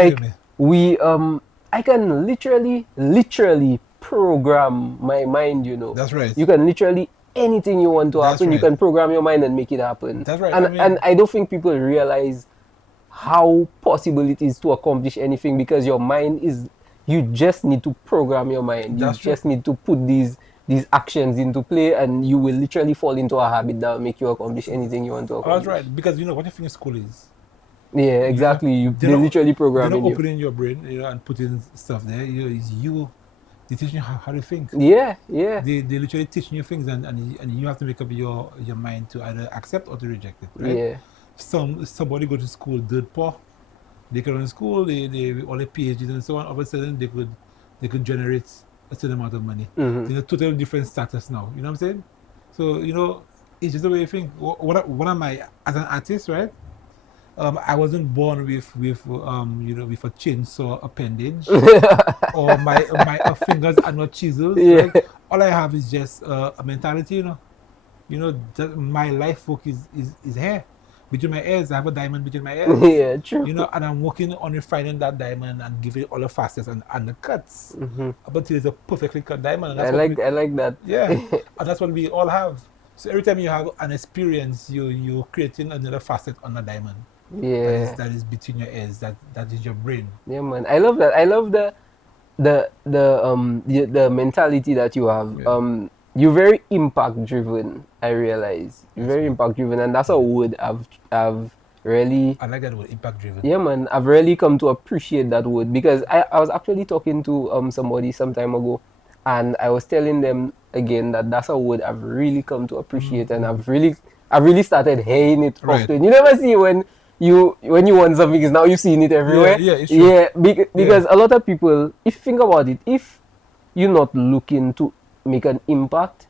I can literally program my mind, That's right. You can literally anything you want to happen, you can program your mind and make it happen. That's right. And I don't think people realize how possible it is to accomplish anything, because your mind is, you just need to program your mind. You just need to put these actions into play, and you will literally fall into a habit that will make you accomplish anything you want to accomplish. That's right, because what you think school is. Yeah, exactly. They literally program you. They're not opening your brain, and putting stuff there. It's you. They teach you how to think. Yeah. They literally teach you things, and you have to make up your mind to either accept or to reject it. Right? Yeah. Somebody go to school dirt poor. They go to school, they all their PhDs and so on. All of a sudden, they could generate a certain amount of money. In a totally different status now. You know what I'm saying? So it's just the way you think. One of my, as an artist, right? I wasn't born with a chainsaw appendage, or my fingers are not chiseled. Yeah. Right? All I have is just a mentality. That my life work is here. Between my ears, I have a diamond between my ears. Yeah, true. And I'm working on refining that diamond and giving it all the facets and the cuts. Up until it's a perfectly cut diamond. And I like that. Yeah, and that's what we all have. So every time you have an experience, you're creating another facet on the diamond. Yeah. That is between your ears. That is your brain. Yeah, man. I love that. I love the mentality that you have. Yeah. You're very impact driven. I realize you're very impact driven, and that's a word I've really. I like that word, impact driven. Yeah, man. I've really come to appreciate that word, because I was actually talking to somebody some time ago, and I was telling them again that that's a word I've really come to appreciate, and I've really started hearing it often. You never see when you want something, is now you're seeing it everywhere. Yeah, it's true. Yeah, because a lot of people, if you think about it, if you're not looking to make an impact,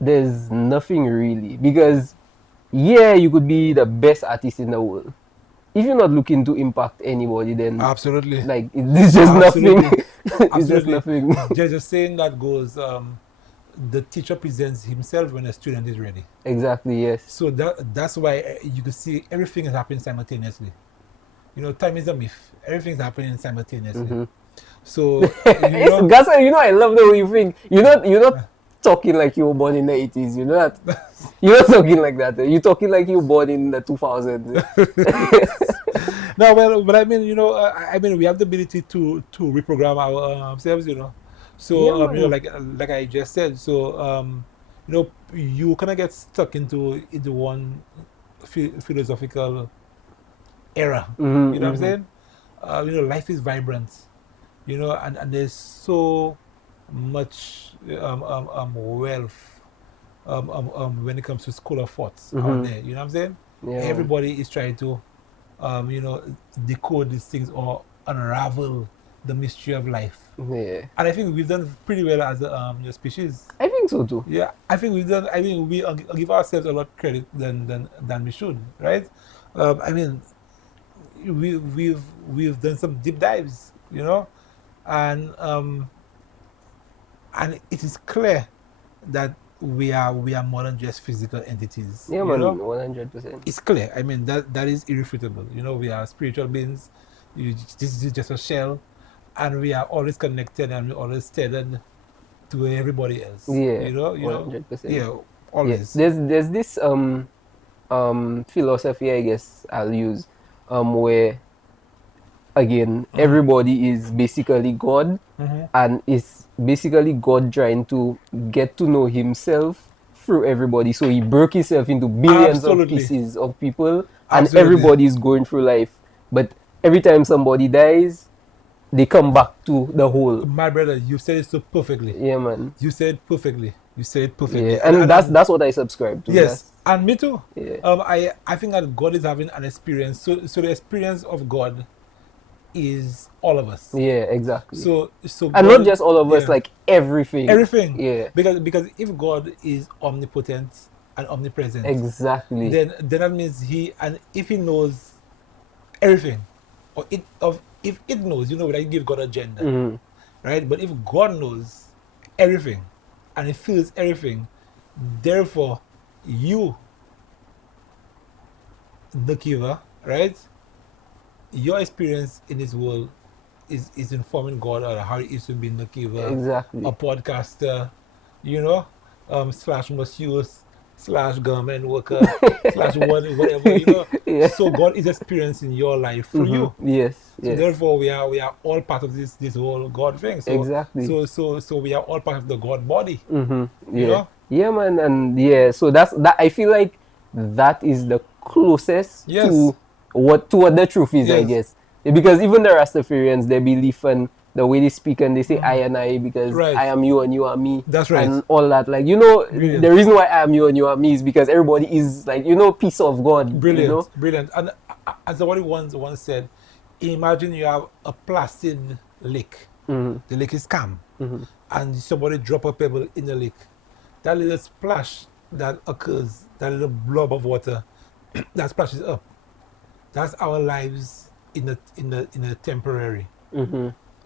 there's nothing really, because you could be the best artist in the world. If you're not looking to impact anybody, then absolutely, like it's just nothing. It's just nothing. There's a saying that goes, the teacher presents himself when the student is ready. Exactly, yes. So that's why you can see everything is happening simultaneously. Time is a myth. Everything's happening simultaneously. So I love the way you think. You're not talking like you were born in the 80s. You're not talking like that. You're talking like you were born in the 2000s. No, well, but I mean, we have the ability to reprogram ourselves, So like I just said, so you kind of get stuck into one philosophical era. You know what I'm saying? Life is vibrant. And there's so much wealth when it comes to school of thoughts out there. You know what I'm saying? Yeah. Everybody is trying to decode these things or unravel the mystery of life. Yeah. And I think we've done pretty well as a species. I think so too. Yeah, I think we've done. I mean, we give ourselves a lot of credit than we should, right? I mean, we've done some deep dives, you know, and it is clear that we are more than just physical entities. Yeah, man, 100%. It's clear. I mean, that is irrefutable. You know, we are spiritual beings. This is just a shell, and we are always connected, and we're always tethered to everybody else. Yeah, you know, 100%. Yeah, always. Yeah. There's this philosophy, I guess I'll use, where again everybody is basically God, and it's basically God trying to get to know himself through everybody. So he broke himself into billions of pieces of people, and everybody is going through life. But every time somebody dies, they come back to the whole. My brother, you said it so perfectly. Yeah, man. You said it perfectly. Yeah, and that's what I subscribe to. Yes, and me too. Yeah. I think that God is having an experience. So the experience of God is all of us. Yeah, exactly. So and God, not just all of us, like everything. Everything. Yeah. Because if God is omnipotent and omnipresent, exactly, then that means if he knows everything, or if it knows, you know, like give God a gender, right? But if God knows everything and he feels everything, therefore you, Nurkeever, right? Your experience in this world is informing God or how it is to be Nurkeever, exactly, a podcaster, you know, / masseuse / government worker / whatever, you know. Yeah. So God is experiencing your life through you. Yes. So therefore we are all part of this whole God thing. So exactly. So we are all part of the God body. Yeah. You know? Yeah, man, and so that's that. I feel like that is the closest to what the truth is, I guess. Because even the Rastafarians, they believe in the way they speak and they say I and I, because I am you and you are me. That's right. And all that. Like, you know, the reason why I am you and you are me is because everybody is, like, you know, piece of God. Brilliant. You know? Brilliant. And as somebody once said, imagine you have a placid lake. The lake is calm. And somebody drop a pebble in the lake. That little splash that occurs, that little blob of water, that splashes up. That's our lives in a temporary.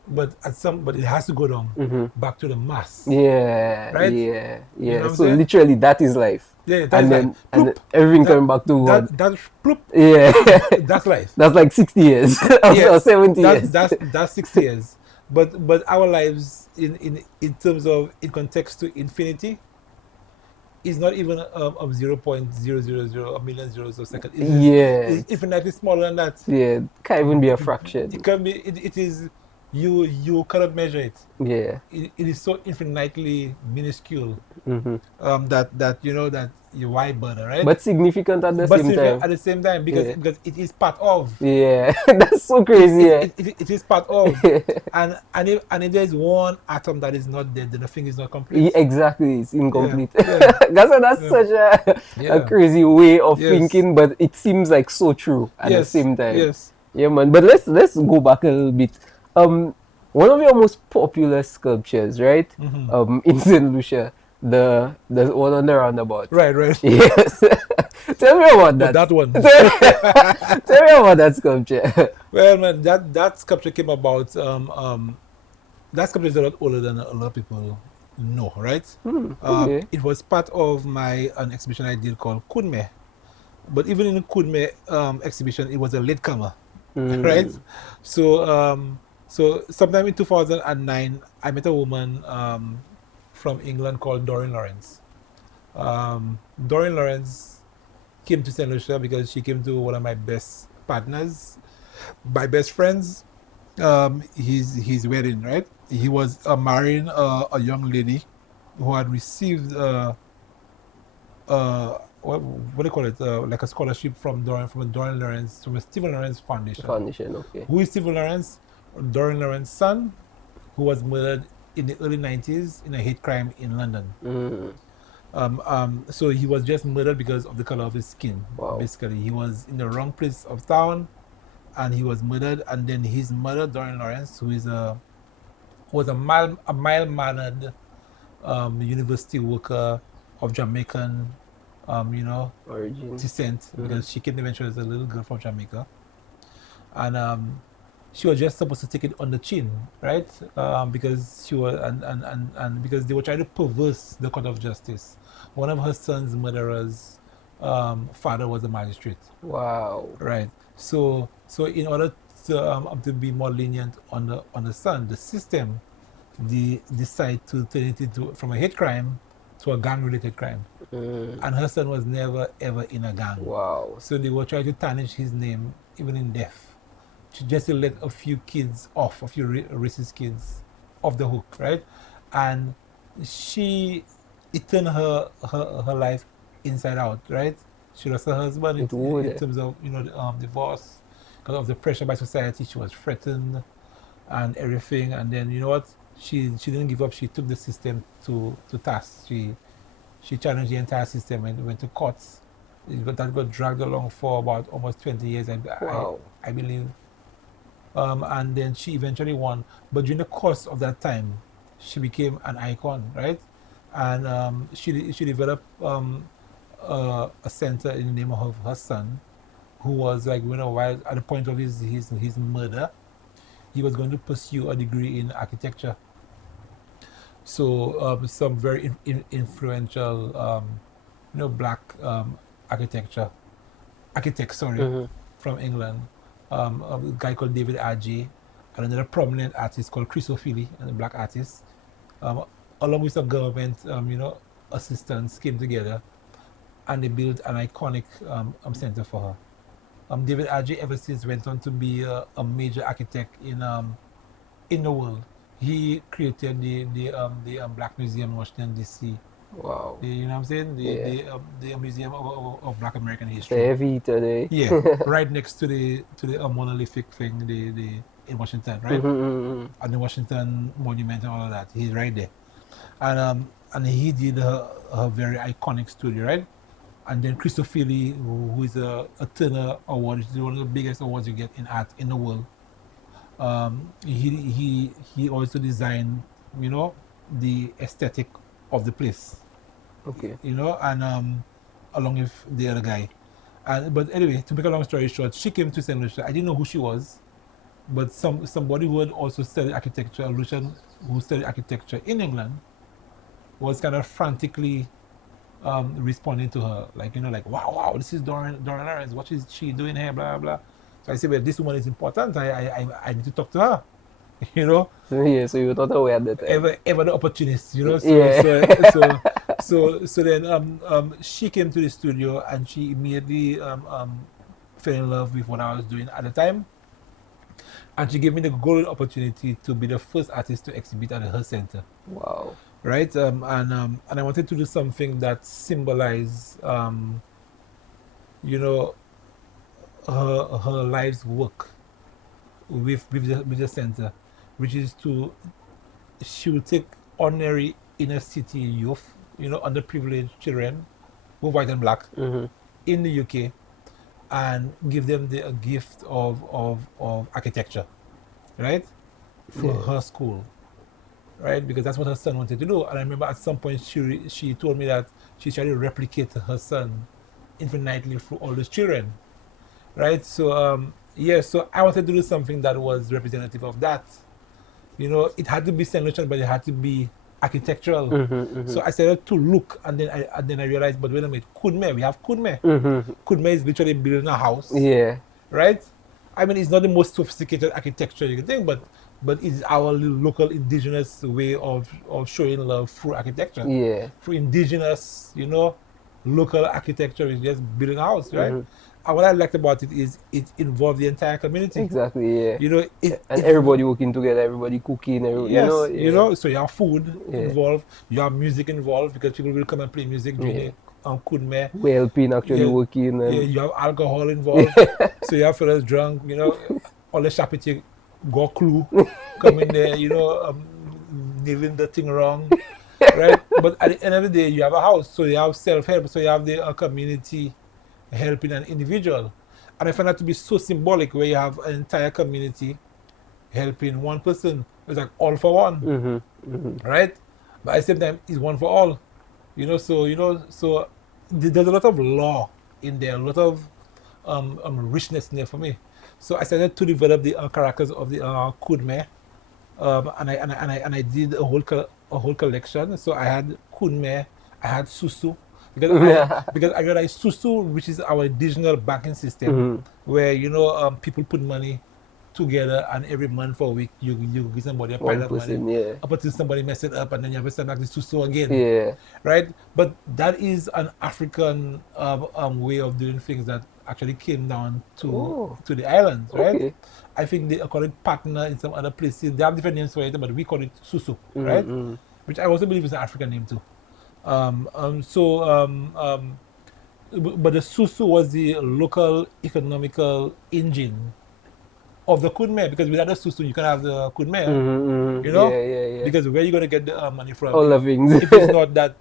But it has to go down back to the mass. Yeah. Right? Yeah. You know so literally that is life. Yeah, that's life. And everything coming back to God. That's ploop. Yeah. That's life. That's like 60 years. or 70 years. That's 60 years. But our lives in terms of in context to infinity is not even of 0.000 a million zeros a second. It's infinitely smaller than that. Yeah, can't even be a fraction. It can be. It is. You cannot measure it. Yeah. It is so infinitely minuscule. That you know that you why bother, right? But significant at the same time. At the same time, because it is part of. Yeah, that's so crazy. It is part of. and if there is one atom that is not there, then the thing is not complete. Exactly, it's incomplete. That's such a crazy way of thinking, but it seems like so true at the same time. Yes. Yeah, man. But let's go back a little bit. One of your most popular sculptures, right? In St. Lucia, the one on the roundabout. Right. Yes. Tell me about that. That one. Tell me about that sculpture. Well, man, that sculpture came about. That sculpture is a lot older than a lot of people know, right? Okay. It was part of an exhibition I did called Kudme. But even in the Kudme exhibition, it was a latecomer, right? So sometime in 2009, I met a woman from England called Doreen Lawrence. Doreen Lawrence came to St. Lucia because she came to one of my best partners, my best friends, his wedding, right? He was marrying a young lady who had received what do you call it? Like a scholarship from a Stephen Lawrence Foundation. Okay. Who is Stephen Lawrence? Doreen Lawrence's son, who was murdered in the early 90s in a hate crime in London. So he was just murdered because of the color of his skin. Wow. Basically, he was in the wrong place of town, and he was murdered. And then his mother, Doreen Lawrence, who was a mild-mannered university worker of Jamaican, origin descent, because she came when she was a little girl from Jamaica, and she was just supposed to take it on the chin, right? Because she was and because they were trying to perverse the court of justice. One of her son's murderers' father was a magistrate. Wow. Right. So in order to be more lenient on the son, the system decide to turn it into from a hate crime to a gang-related crime. And her son was never ever in a gang. Wow. So they were trying to tarnish his name even in death, just to let a few kids off, a few racist kids off the hook, right? And it turned her life inside out, right? She lost her husband in terms of divorce because of the pressure by society. She was threatened and everything. And then you know what? She didn't give up. She took the system to task. She challenged the entire system and went to courts. That got dragged along for about almost 20 years, I believe. And then she eventually won. But during the course of that time, she became an icon, right? And she developed a center in the name of her son, who was like, while at the point of his murder, he was going to pursue a degree in architecture. So some very influential, black architects, from England. A guy called David Adjaye, and another prominent artist called Chris O'Feely, and a black artist, along with some government, assistants, came together, and they built an iconic center for her. David Adjaye ever since went on to be a major architect in the world. He created the Black Museum in Washington D.C. Wow. You know what I'm saying? The Museum of Black American History. Heavy today. Yeah, right next to the monolithic thing, in Washington, right? And the Washington Monument and all of that. He's right there, and he did a very iconic studio, right? And then Chris O'Feely, who is a Turner Award, which is one of the biggest awards you get in art in the world. He also designed, the aesthetic of the place. Okay. And along with the other guy. But anyway, to make a long story short, she came to St. Lucia. I didn't know who she was, but somebody who had also studied architecture, a Lucian who studied architecture in England, was kind of frantically responding to her, like, wow, this is Doreen Lawrence. What is she doing here? Blah, blah, blah. So I said, well, this woman is important. I need to talk to her, So you thought away at that time. Ever the opportunist, So then she came to the studio and she immediately fell in love with what I was doing at the time. And she gave me the golden opportunity to be the first artist to exhibit at her center. Wow. Right? And I wanted to do something that symbolized, her life's work with the center, which is she will take ordinary inner city youth, underprivileged children, both white and black, in the UK, and give them a gift of architecture, right? For her school, right? Because that's what her son wanted to do. And I remember at some point she told me that she tried to replicate her son infinitely through all those children, right? So so I wanted to do something that was representative of that. It had to be St. Lucian, but it had to be architectural. So I started to look, and then I realized, but wait a minute, Kudme, we have Kudme. Kudme is literally building a house. Yeah. Right? I mean, it's not the most sophisticated architecture you can think, but it's our local indigenous way of showing love through architecture. Yeah. Through indigenous, local architecture is just building a house, right? And what I liked about it is it involved the entire community. Exactly, yeah. And everybody working together, everybody cooking, so you have food involved, you have music involved, because people will come and play music during Kudme. Helping actually working. And you have alcohol involved, so you have fellas drunk, all the chapiti go clue come in there, nailing the thing wrong, right? But at the end of the day, you have a house, so you have self-help, so you have the community helping an individual. And I find that to be so symbolic, where you have an entire community helping one person. It's like all for one, right? But at the same time, it's one for all. So there's a lot of law in there, a lot of richness in there for me. So I started to develop the characters of the Kudme, and I did a whole collection. So I had Kudme, I had Susu, because I realized Susu, which is our digital banking system, where people put money together, and every month for a week you give somebody a pile of money, up until somebody mess it up, and then you have to send back the Susu again, right? But that is an African way of doing things that actually came down to the islands, right? I think they call it partner in some other places. They have different names for it, but we call it Susu, right? Which I also believe is an African name too. But the Susu was the local economical engine of the Kudme, because without the Susu, you can have the Kudme, because where are you going to get the money from? All the things. If it's not that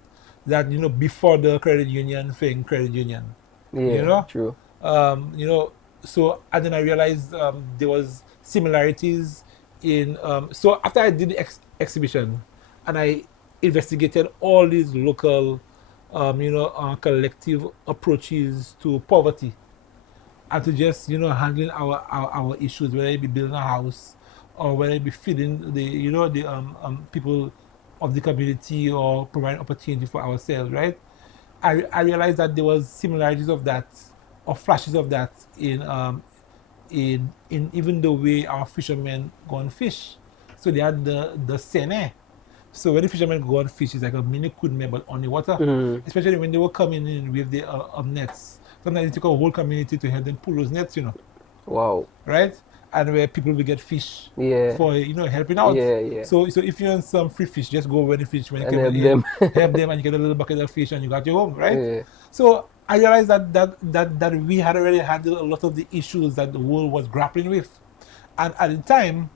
before the credit union thing, credit union. True. So, and then I realized there was similarities in, so after I did the exhibition, and I investigated all these local, collective approaches to poverty, and to just, handling our issues, whether it be building a house, or whether it be feeding the people of the community, or providing opportunity for ourselves, right? I realized that there was similarities of that, or flashes of that in even the way our fishermen go and fish. So they had the sene. So when the fishermen go and fish, it's like a mini Kudme, but on the water. Especially when they were coming in with the nets. Sometimes it took a whole community to help them pull those nets, Wow. Right? And where people will get fish for helping out. So if you want some free fish, just go where the fish, when you help them. help them, and you get a little bucket of fish, and you got your home, right? So I realized that we had already handled a lot of the issues that the world was grappling with. And at the time,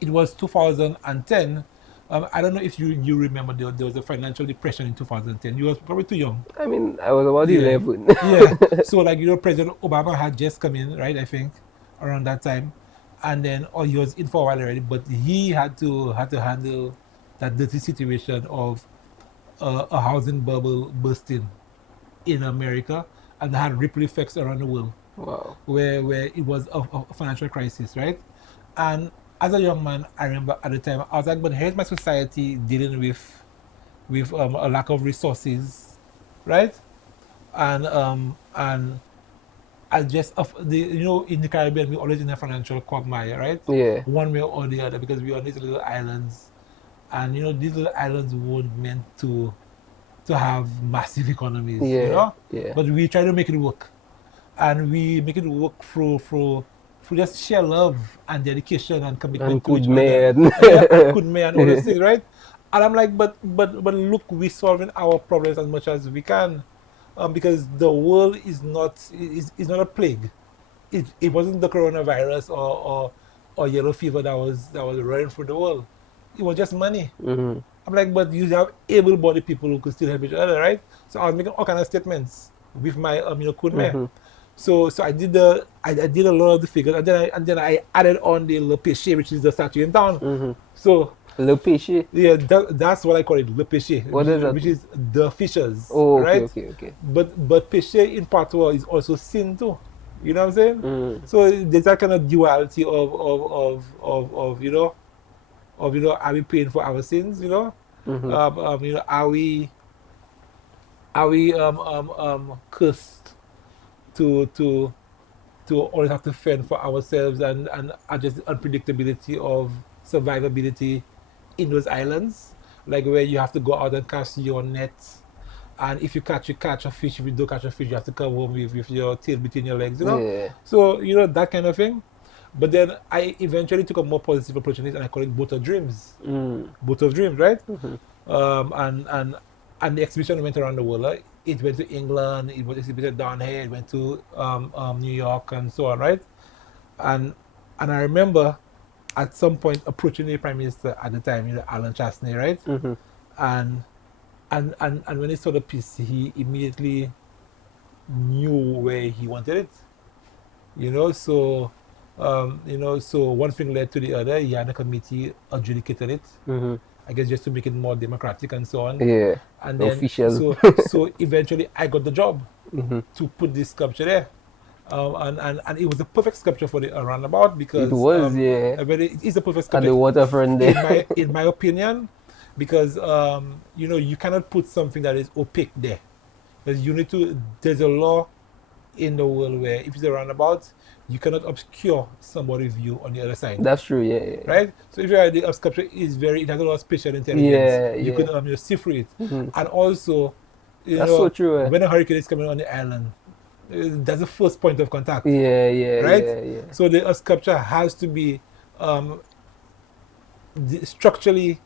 it was 2010. I don't know if you remember, there was a financial depression in 2010. You were probably too young. I mean, I was about 11. So President Obama had just come in, right? I think around that time, and then he was in for a while already. But he had to handle that dirty situation of a housing bubble bursting in America, and had ripple effects around the world. Wow. Where it was a financial crisis, right? And as a young man, I remember at the time, I was like, but here's my society dealing with a lack of resources, right? And I just, in the Caribbean, we're always in a financial quagmire, right? Yeah. One way or the other, because we are on these little islands. And, these little islands weren't meant to have massive economies, But we try to make it work. And we make it work through just sheer love and dedication and commitment and to each other. And all those things, right? And I'm like, but look, we're solving our problems as much as we can, because the world is not a plague. It wasn't the coronavirus or yellow fever that was running through the world. It was just money. I'm like, but you have able-bodied people who could still help each other, right? So I was making all kinds of statements with my Kudme. So I did a lot of the figures, and then I added on the Le Péché, which is the statue in town. So Le Péché. Yeah, that's what I call it, Le Péché. What is that? Which is the fishers. Oh, right? Okay. But péché in patois is also sin too. You know what I'm saying? So there's that kind of duality of are we paying for our sins? Are we cursed to always have to fend for ourselves and just the unpredictability of survivability in those islands, like where you have to go out and cast your nets, and if you catch a fish. If you don't catch a fish, you have to come home with your tail between your legs, So that kind of thing. But then I eventually took a more positive approach on it, and I call it Boat of Dreams. Boat of Dreams, right? And the exhibition went around the world. Right? It went to England, it was exhibited down here, it went to New York and so on, right? And I remember at some point approaching the Prime Minister at the time, Alan Chastney, right? And when he saw the piece, he immediately knew where he wanted it. you know. So, so one thing led to the other. He had a committee adjudicated it. I guess just to make it more democratic and so on. Yeah. And then, Official. so eventually, I got the job to put this sculpture there. And it was a perfect sculpture for the roundabout because it was, yeah. it is a perfect sculpture. At the waterfront there. In my opinion, because you cannot put something that is opaque there. Because you need to. There's a law in the world where if it's a roundabout, you cannot obscure somebody's view on the other side. That's true, yeah. Right. So if your idea of sculpture it has a lot of spatial intelligence. You could see through it, and also, that's so true. When a hurricane is coming on the island. That's the first point of contact. Yeah. Right? So the sculpture has to be structurally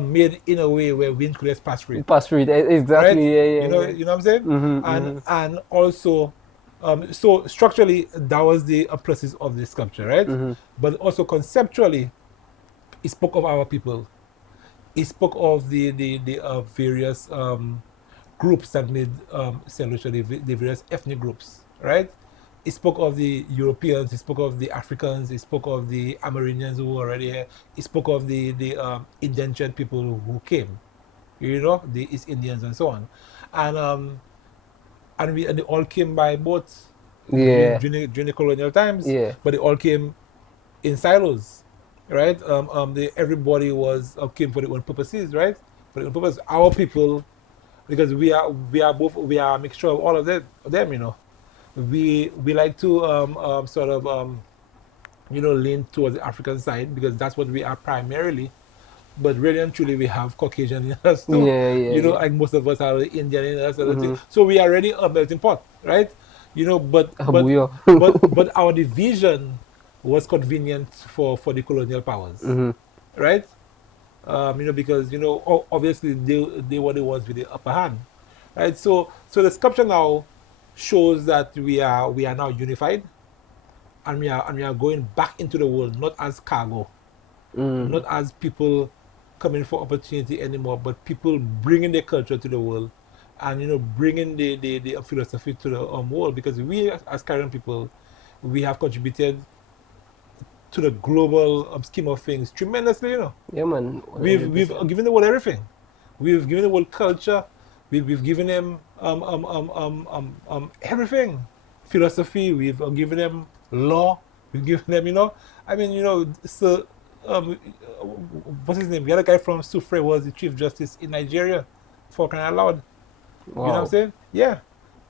made in a way where wind could just pass through it. Pass through it, exactly, right? You know what I'm saying? And also, so structurally, that was the pluses of the sculpture, right? But also conceptually, it spoke of our people. It spoke of the various groups that made St. Lucia, the various ethnic groups, right? It spoke of the Europeans, it spoke of the Africans, it spoke of the Amerindians who were already here, it spoke of the indentured people who came, the East Indians and so on. And they all came by boats during the colonial times, but they all came in silos, right? Everybody came for their own purposes, right? For their own purpose. Our people, because we are a mixture of all of them, We like to sort of lean towards the African side because that's what we are primarily. But really and truly, we have Caucasian in us too. Like most of us are Indian in us. So we are already a melting pot, right? But our division was convenient for the colonial powers, right? Because obviously they were the ones with the upper hand, right? So the sculpture now shows that we are now unified, and we are going back into the world not as cargo, not as people coming for opportunity anymore, but people bringing their culture to the world, and bringing the philosophy to the world. Because we as Caribbean people, we have contributed to the global scheme of things tremendously, Yeah, man. We've given the world everything. We've given the world culture. We've given them everything. Philosophy. We've given them law. We've given them, so what's his name? The other guy from Sufre was the Chief Justice in Nigeria for crying out loud. Wow. You know what I'm saying? Yeah.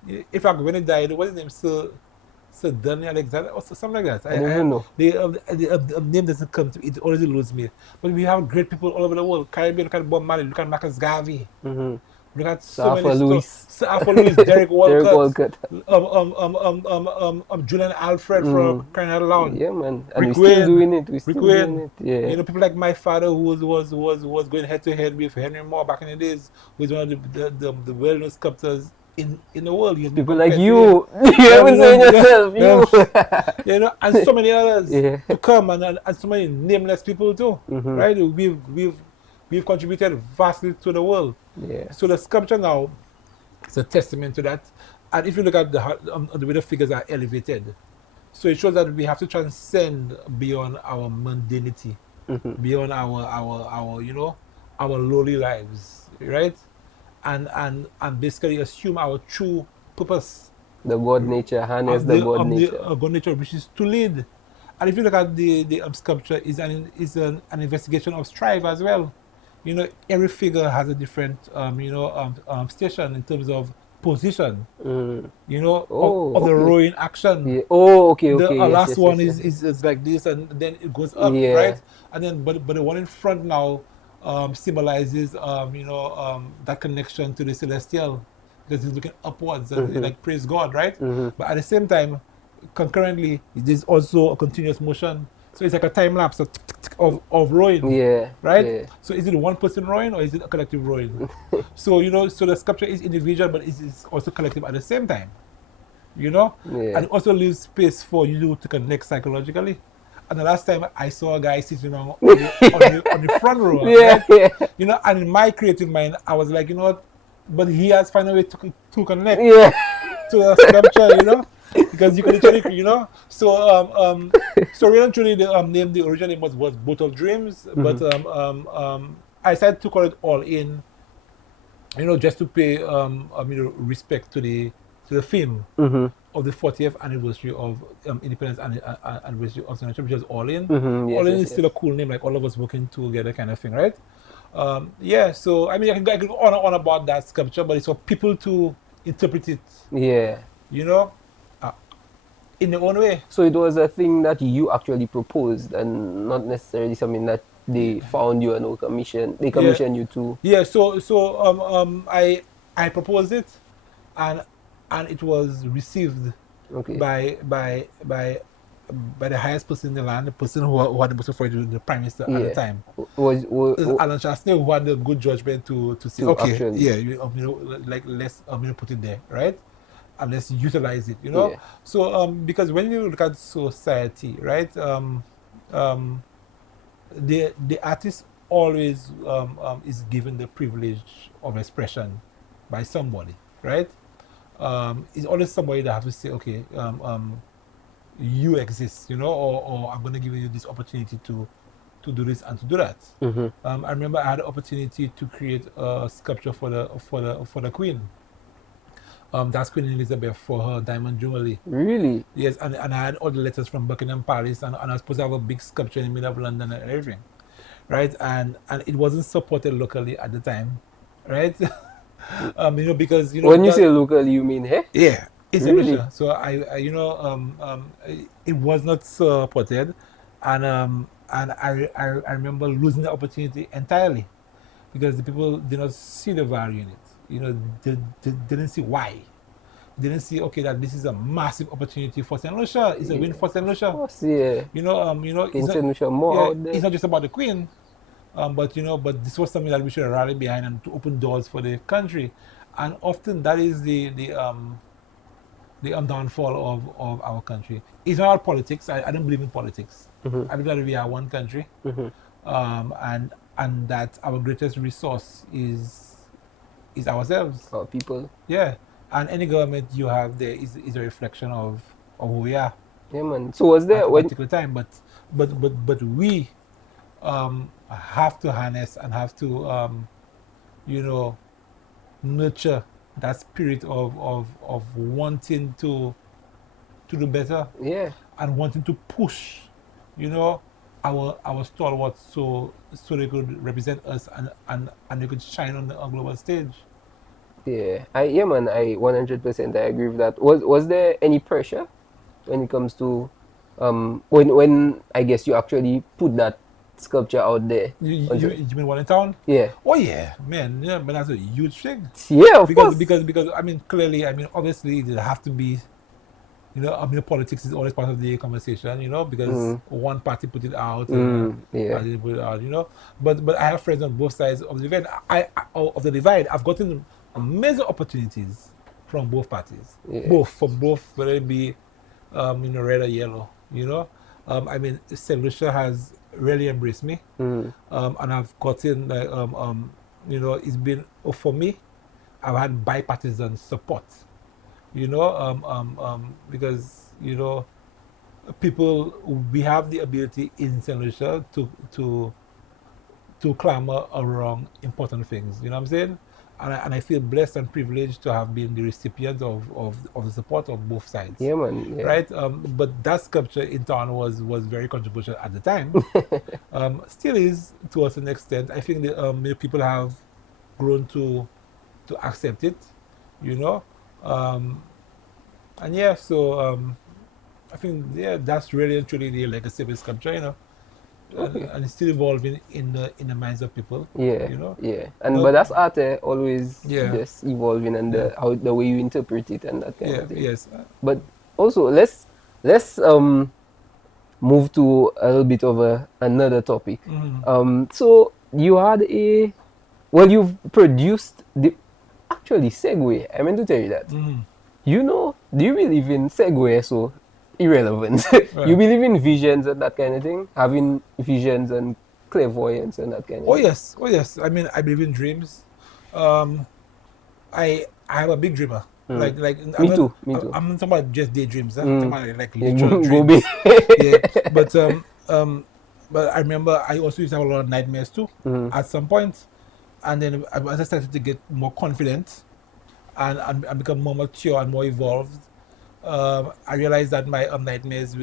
In fact, when he died, what's his name? Sir Daniel Alexander or something like that. I don't even know. The name doesn't come to me. It always eludes me. But we have great people all over the world. Caribbean, look at Bob Marley, look at Marcus Garvey. Look at so many stuff. Sir Arthur Lewis, Derek Walcott. Julian Alfred from crying out loud. Yeah, man. And we're still doing it. We're still doing it. Yeah. People like my father who was going head to head with Henry Moore back in the days, who was one of the well-known sculptors in the world. People like you. You haven't saying yourself. You. And so many others to come, and so many nameless people too. Right? We've contributed vastly to the world. Yeah. So the sculpture now is a testament to that. And if you look at the way the figures are elevated, so it shows that we have to transcend beyond our mundanity, beyond our lowly lives, right? And basically assume our true purpose. The God nature, harness the God nature. God nature, which is to lead. And if you look at the sculpture, is an investigation of strife as well. Every figure has a different station in terms of position. Of the rowing action. Yeah. Oh, okay. The last one is like this, and then it goes up, right? And then, but the one in front now symbolizes that connection to the celestial, because he's looking upwards and like praise God, right? But at the same time, concurrently, there's also a continuous motion. So it's like a time lapse of rowing, right? Yeah. So is it one person rowing or is it a collective rowing? So so the sculpture is individual, but it is also collective at the same time. And it also leaves space for you to connect psychologically. And the last time I saw a guy sitting on the front row, right? And in my creative mind, I was like, but he has found a way to connect to the sculpture, because you can literally, you know. So so really and truly, the name, the original name was Boat of Dreams, but I decided to call it All In, you know, just to pay you know, respect to the film of the 40th anniversary of independence and anniversary of the nation, which is All In. Yes, All In yes, is still a cool name, like all of us working together kind of thing, right? Yeah, so I mean, I can go on about that sculpture, but it's for people to interpret it, Yeah. you know, in their own way. So it was a thing that you actually proposed and not necessarily something that they found you and they commissioned you to. Yeah, so I proposed it, and it was received Okay. by the highest person in the land, the person who had the most authority, the prime minister at the time. Was Alan Chastanet, who had the good judgment to say, to okay, actually, yeah, you know, like let's you know, put it there, right? And let's utilize it, you know. Yeah. So because when you look at society, right, the artist always is given the privilege of expression by somebody, right? It's always somebody that have to say, okay, you exist, you know, or I'm going to give you this opportunity to do this and to do that. I remember I had the opportunity to create a sculpture for the Queen. That's Queen Elizabeth, for her diamond jubilee. Really? Yes, and I had all the letters from Buckingham Palace, and I was supposed to have a big sculpture in the middle of London and everything, right? And it wasn't supported locally at the time, right? You know, because you know, when you say locally, you mean here? Yeah, it's really? So I you know, it was not supported, and I remember losing the opportunity entirely because the people did not see the value in it. You know, they didn't see why. They didn't see, okay, that this is a massive opportunity for St. Lucia. It's a win for St. Lucia. Of course, yeah. You know, it's not, more out there. It's not just about the Queen, but you know, but this was something that we should rally behind and to open doors for the country, and often that is the downfall of our country. It's not politics. I don't believe in politics. I believe that we are one country, and that our greatest resource is ourselves. Our people. Yeah, and any government you have there is a reflection of who we are. Yeah, man. So was there at a particular time, but we have to harness and have to you know, nurture that spirit of wanting to do better. Yeah. And wanting to push, you know, our stalwarts so they could represent us and they could shine on the global stage. Yeah. Yeah, man, I 100% I agree with that. Was there any pressure when it comes to when I guess you actually put that sculpture out there? You mean one in town? Yeah. Oh yeah, man. Yeah, but that's a huge thing. Yeah, of because, course. Because I mean, clearly, I mean, obviously, there have to be, you know, I mean, politics is always part of the conversation, you know, because one party put it out, party put it out, you know. But I have friends on both sides of the event. Of the divide. I've gotten amazing opportunities from both parties, from both, whether it be, you know, red or yellow, you know. I mean, St. Lucia has really embraced me, and I've gotten like, you know, it's been for me. I've had bipartisan support, you know, because you know, people, we have the ability in St. Lucia to clamor around important things. You know what I'm saying? And I feel blessed and privileged to have been the recipient of the support of both sides. Yeah, man. Yeah. Right? But that sculpture in town was very controversial at the time. Still is, to a certain extent. I think the people have grown to accept it, you know. And yeah, so I think, yeah, that's really and truly the legacy of the sculpture, you know. And it's still evolving in the minds of people. Yeah, you know. Yeah, and but that's art, always just evolving, and the way you interpret it and that kind of thing. Yes. But also, let's move to a little bit of another topic. So you had you've produced actually Segway. I meant to tell you that. You know, do you believe in Segway? So irrelevant. Right. You believe in visions and that kind of thing? Having visions and clairvoyance and that kind of thing? Oh yes. I mean, I believe in dreams. I am a big dreamer. Like Me too. I'm not talking about just daydreams. I'm talking about like literal Go dreams. big. Yeah, but I remember I also used to have a lot of nightmares too at some point, and then as I started to get more confident and become more mature and more evolved, I realized that my nightmares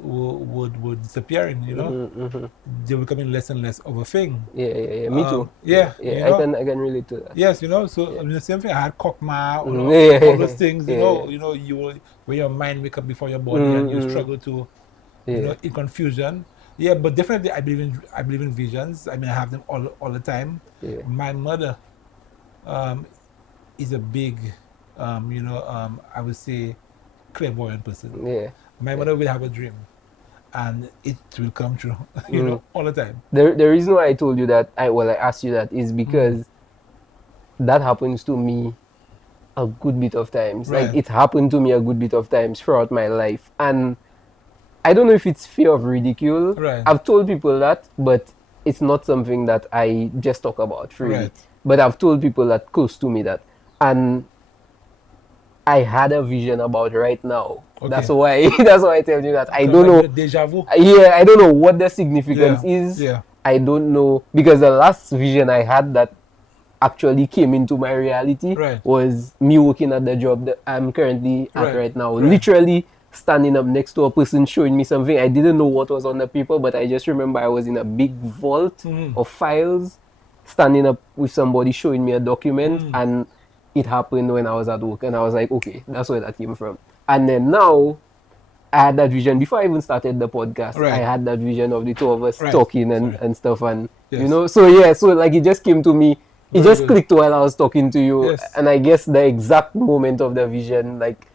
would disappearing. They're becoming less and less of a thing. Yeah. Me too. Yeah, I can relate to that. Yes, so I mean, the same thing. I had cockma, Yeah. all those things. You will, where your mind wake up before your body, and you struggle to, in confusion. Yeah, but definitely, I believe in visions. I mean, I have them all the time. Yeah. My mother, is a big, I would say, clairvoyant person. Yeah. My mother will have a dream, and it will come true. All the time. The reason why I told you that I asked you that is because that happens to me a good bit of times. Right. Like it happened to me a good bit of times throughout my life, and I don't know if it's fear of ridicule. Right. I've told people that, but it's not something that I just talk about freely. Right. But I've told people that close to me that, and I had a vision about right now. Okay. That's why I tell you that I don't know. Deja vu. Yeah, I don't know what the significance is. Yeah. I don't know, because the last vision I had that actually came into my reality was me working at the job that I'm currently at right now. Literally standing up next to a person showing me something. I didn't know what was on the paper, but I just remember I was in a big vault of files, standing up with somebody showing me a document, and it happened when I was at work, and I was like, okay, that's where that came from. And then now I had that vision before I even started the podcast. I had that vision of the two of us talking and stuff, and so like it just came to me. It just clicked while I was talking to you, and I guess the exact moment of the vision, like,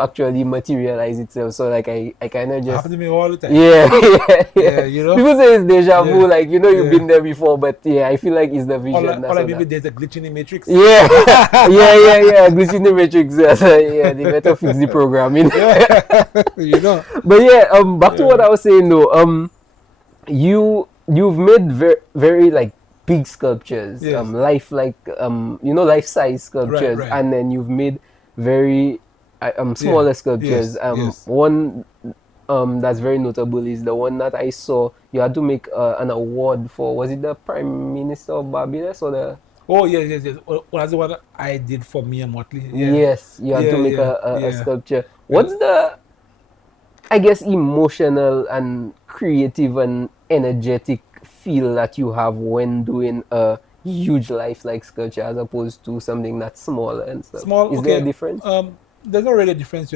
actually materialize itself. So like I kind of just happen to me all the time. Yeah. People say it's deja vu, like you've been there before, but I feel like it's the vision. Maybe there's a glitch in the matrix. Yeah, glitch in the matrix. They better fix the programming. But back to what I was saying though. You've made very like big sculptures, life-size sculptures, and then you've made very smaller sculptures. One that's very notable is the one that I saw you had to make an award for. Was it the Prime Minister of Barbados or the? Oh yes. Well, that's the one I did for Mia Motley. Yes, you had to make a sculpture. What's the, I guess, emotional and creative and energetic feel that you have when doing a huge life-like sculpture as opposed to something that's smaller and stuff? Is there a difference? There's not really a difference,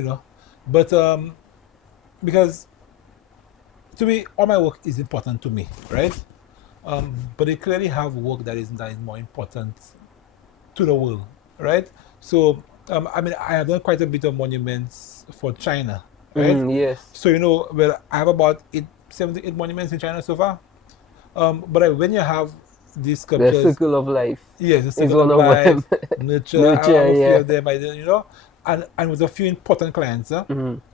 but because to me, all my work is important to me, right? But they clearly have work that is more important to the world, right? So I mean, I have done quite a bit of monuments for China, right? Yes. So I have about 7 to 8 monuments in China so far. But when you have these sculptures, the circle of life. Yes, the circle of life, nurture. I have a few of them. And with a few important clients.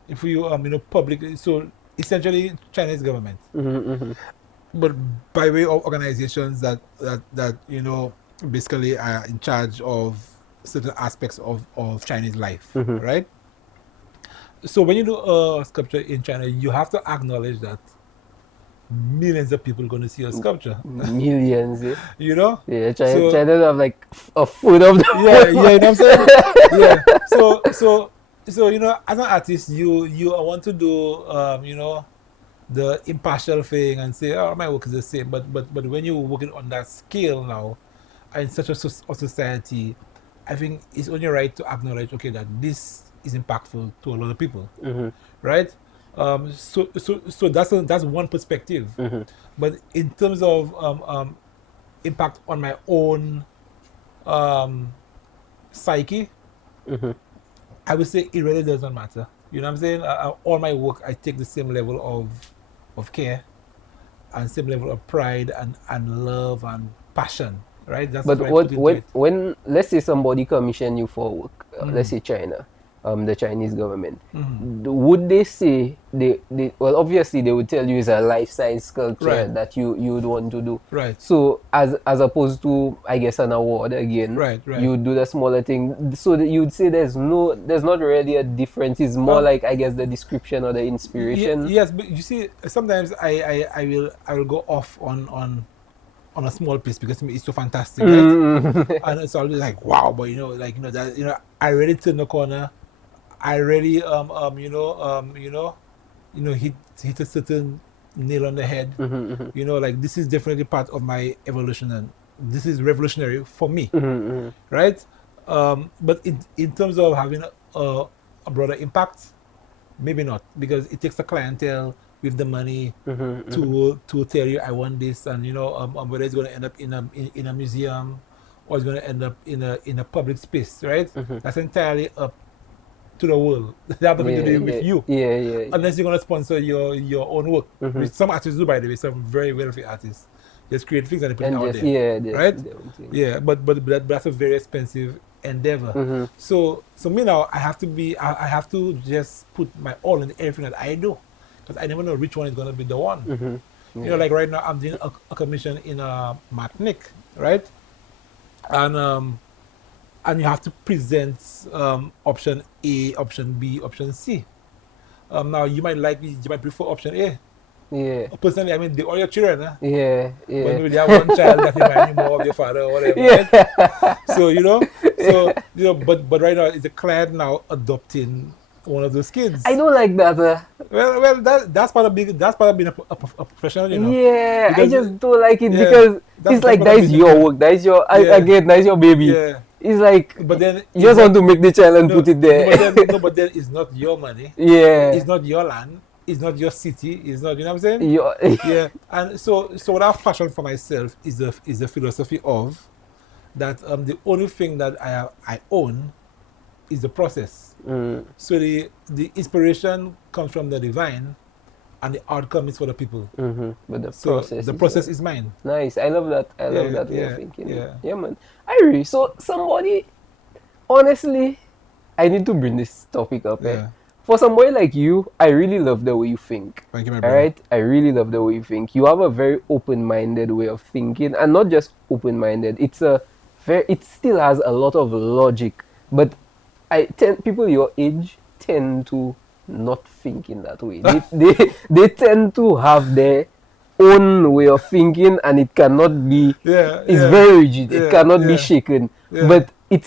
If you public, so essentially Chinese government. But by way of organizations that basically are in charge of certain aspects of Chinese life, right? So when you do a sculpture in China, you have to acknowledge that millions of people are going to see your sculpture. Millions, Yeah, China have like a foot of the you know what I'm saying? Yeah. So as an artist, you want to do the impartial thing and say, oh, my work is the same. But when you're working on that scale now, in such a society, I think it's only right to acknowledge, okay, that this is impactful to a lot of people, right? So that's one perspective. But in terms of impact on my own psyche, I would say it really doesn't matter. You know what I'm saying? All my work, I take the same level of care and same level of pride and love and passion, right? That's but when let's say somebody commission you for work, let's say China, the Chinese government, would they say well, obviously they would tell you it's a life-size sculpture that you would want to do. Right. So as opposed to, I guess, an award again, right. you would do the smaller thing. So that you would say there's not really a difference. It's more like, I guess, the description or the inspiration. Yes, but you see, sometimes I will go off on a small piece because to me it's so fantastic, right? And it's always like, wow, but that I really turned the corner. I really hit a certain nail on the head. Like this is definitely part of my evolution, and this is revolutionary for me, right? But in terms of having a broader impact, maybe not, because it takes a clientele with the money to tell you I want this, and whether it's going to end up in a museum or it's going to end up in a public space, right? That's entirely up to the world. They have nothing to do with you. Unless you're going to sponsor your own work, which some artists do, by the way. Some very wealthy artists just create things and they put it out there, right? Yeah, but that's a very expensive endeavor. So me now, I have to just put my all in everything that I do, because I never know which one is going to be the one. Like right now I'm doing a commission in Martinique, right? And you have to present option A, option B, option C. Now you might prefer option A. Personally, I mean, all your children, huh? When you have one child that you might need more of your father or whatever. Right? So but right now it's a client now adopting one of those kids. I don't like that. Well, that's part of being a professional, I just don't like it because it's like that's your work, that's your that's your baby. It's like, but then you just want to make the child and put it there. But then it's not your money. It's not your land. It's not your city. It's not, you know what I'm saying? And so what I've fashioned for myself is the philosophy of that the only thing that I own is the process. So the inspiration comes from the divine, and the outcome is for the people. But the process is mine. Nice. I love that. I love that way of thinking. Yeah, man. I agree. So somebody, honestly, I need to bring this topic up. For somebody like you, I really love the way you think. Thank you, my brother. Alright? I really love the way you think. You have a very open-minded way of thinking, and not just open-minded. It still has a lot of logic, but people your age tend to not think in that way. They tend to have their own way of thinking, and it cannot be. It's very rigid. It cannot be shaken. But you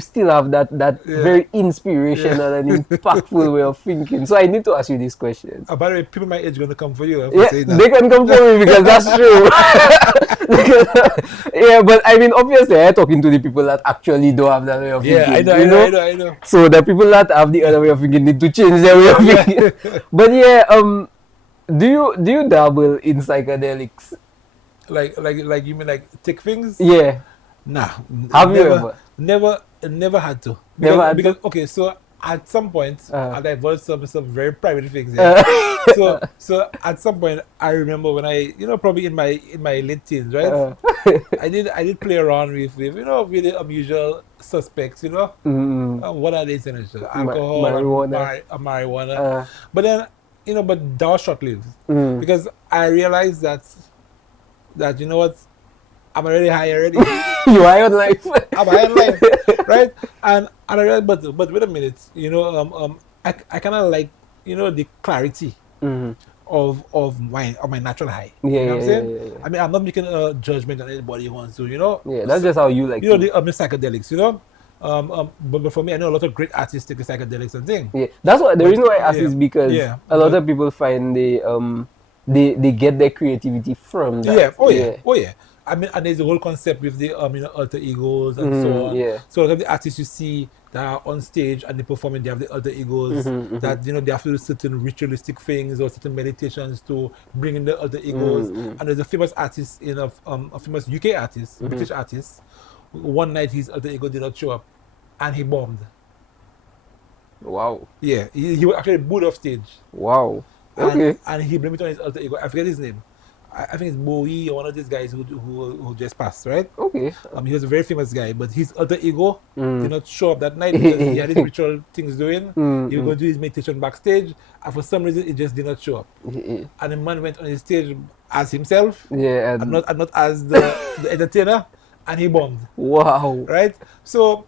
still have that very inspirational and impactful way of thinking. So I need to ask you these questions. By the way, people my age are going to come for you. They can come for me because that's true. But I mean, obviously, I'm talking to the people that actually don't have that way of thinking. I know. So the people that have the other way of thinking need to change their way of thinking. But do you dabble in psychedelics? Like you mean like take things? Nah. Have you ever? Never had to. Because okay, so at some point I divulged some very private things. So at some point I remember when I probably in my late teens, right? I did play around with really unusual suspects. What are they? Alcohol, marijuana. But then but that was short lived because I realized that you know what, I'm already high already. You high on life. I'm high on life, right? And I realized, but wait a minute, I kind of like the clarity of my natural high. You know what I'm saying? I mean, I'm not making a judgment on anybody who wants to. That's just how you like. The psychedelics. But for me, I know a lot of great artists take the psychedelics and things. That's what the reason why I ask is because a lot of people find they get their creativity from that. Oh yeah. I mean, and there's the whole concept with the alter egos and so on. So a lot of the artists you see that are on stage and they performing, they have the alter egos that they have to do certain ritualistic things or certain meditations to bring in the alter egos. And there's a famous artist a famous UK artist, British artist. One night his alter ego did not show up, and he bombed. Wow. Yeah, he was actually booed off stage. Wow. And he blamed it on his alter ego. I forget his name. I think it's Bowie, one of these guys who just passed, right? Okay. He was a very famous guy, but his alter ego did not show up that night because he had his ritual things doing. He was going to do his meditation backstage, and for some reason, it just did not show up. And the man went on his stage as himself, and not as the entertainer, and he bombed. Wow. Right? So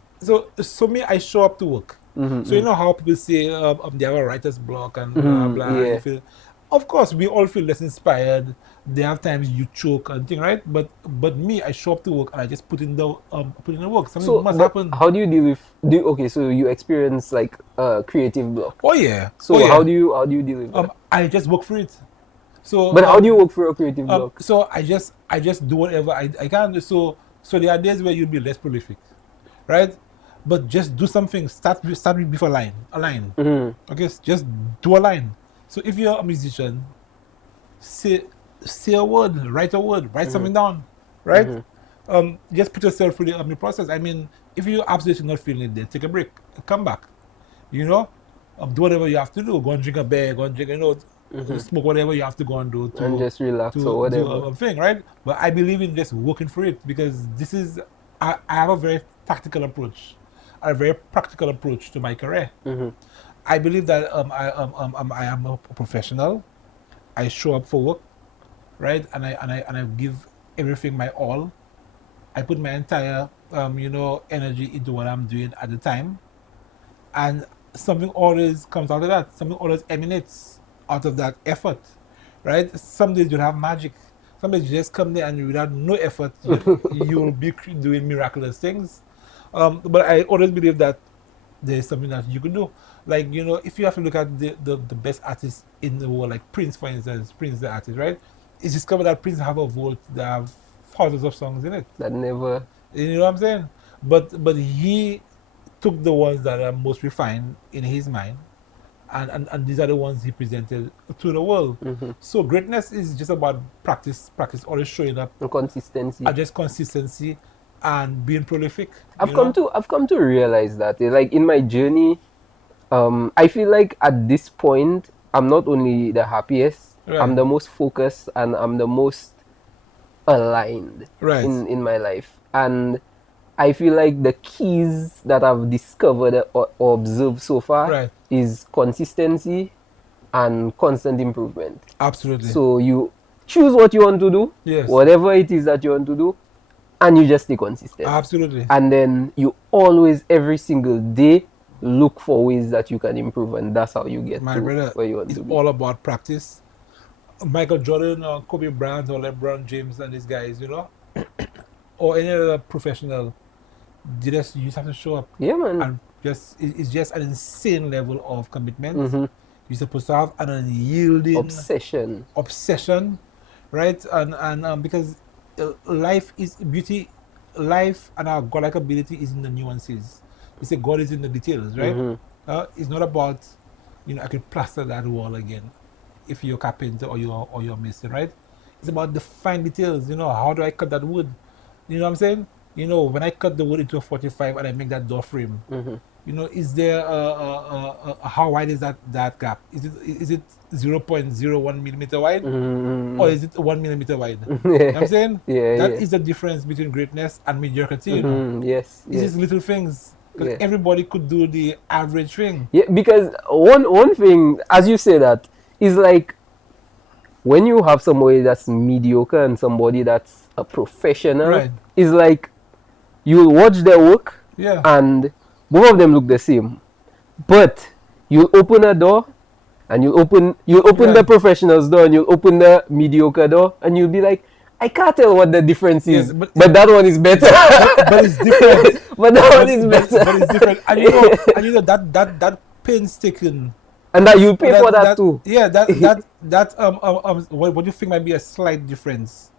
me, I show up to work. So you know how people say they have a writer's block and blah blah. Yeah. Of course, we all feel less inspired. There have times you choke and thing, right? But me, I show up to work and I just put in the work. Something must happen. How do you deal with? Okay, so you experience like a creative block. Oh yeah. So how do you deal with that? I just work for it. So. But how do you work for a creative block? So I just do whatever I can. So there are days where you'll be less prolific, right? But just do something. Start with before a line. Okay, just do a line. So if you're a musician, say a word, write something down, right? Just put yourself through the process. I mean, if you're absolutely not feeling it, then take a break, come back. You know, do whatever you have to do. Go and drink a beer, go and drink, smoke whatever you have to go and do to and just relax or whatever. Do a thing, right? But I believe in just working for it because I have a very tactical approach, a very practical approach to my career. I believe that I am a professional. I show up for work, right? And I give everything my all. I put my entire energy into what I'm doing at the time, and something always comes out of that. Something always emanates out of that effort, right? Some days you have magic. Some days you just come there and without no effort, you will be doing miraculous things. But I always believe that there's something that you can do. Like, if you have to look at the best artists in the world, like Prince, for instance, Prince the artist, right? It's discovered that Prince have a vault that have thousands of songs in it. That never... You know what I'm saying? But he took the ones that are most refined in his mind, and these are the ones he presented to the world. So greatness is just about practice, always showing up. And consistency. And just consistency and being prolific. I've come to realize that, like, in my journey, I feel like at this point I'm not only the happiest, right. I'm the most focused and I'm the most aligned in my life. And I feel like the keys that I've discovered or observed so far is consistency and constant improvement. Absolutely. So you choose what you want to do, whatever it is that you want to do, and you just stay consistent. Absolutely. And then you always, every single day, look for ways that you can improve, and that's how you get to where you want to be. It's all about practice. Michael Jordan or Kobe Bryant or LeBron James and these guys, or any other professional, you just have to show up. Yeah, man. And it's just an insane level of commitment. You're supposed to have an unyielding obsession, right? And because life is beauty, life and our godlike ability is in the nuances. We say God is in the details, right? It's not about, I could plaster that wall again if you're a carpenter or you're a mason, right? It's about the fine details. How do I cut that wood? You know what I'm saying? When I cut the wood into a 45 and I make that door frame, is there how wide is that gap? Is it 0.01 millimeter wide, or is it 1 millimeter wide? You know what I'm saying? That is the difference between greatness and mediocrity. Yes. It's just little things. Because everybody could do the average thing. Yeah, because one thing, as you say that, is like when you have somebody that's mediocre and somebody that's a professional, is like you'll watch their work and both of them look the same. But you'll open a door and you'll open the professional's door and you'll open the mediocre door and you'll be like, I can't tell what the difference is, but that one is better. But it's different. But that one is better. But it's different. And that painstaking. And that you pay for that too. Yeah, what you think might be a slight difference,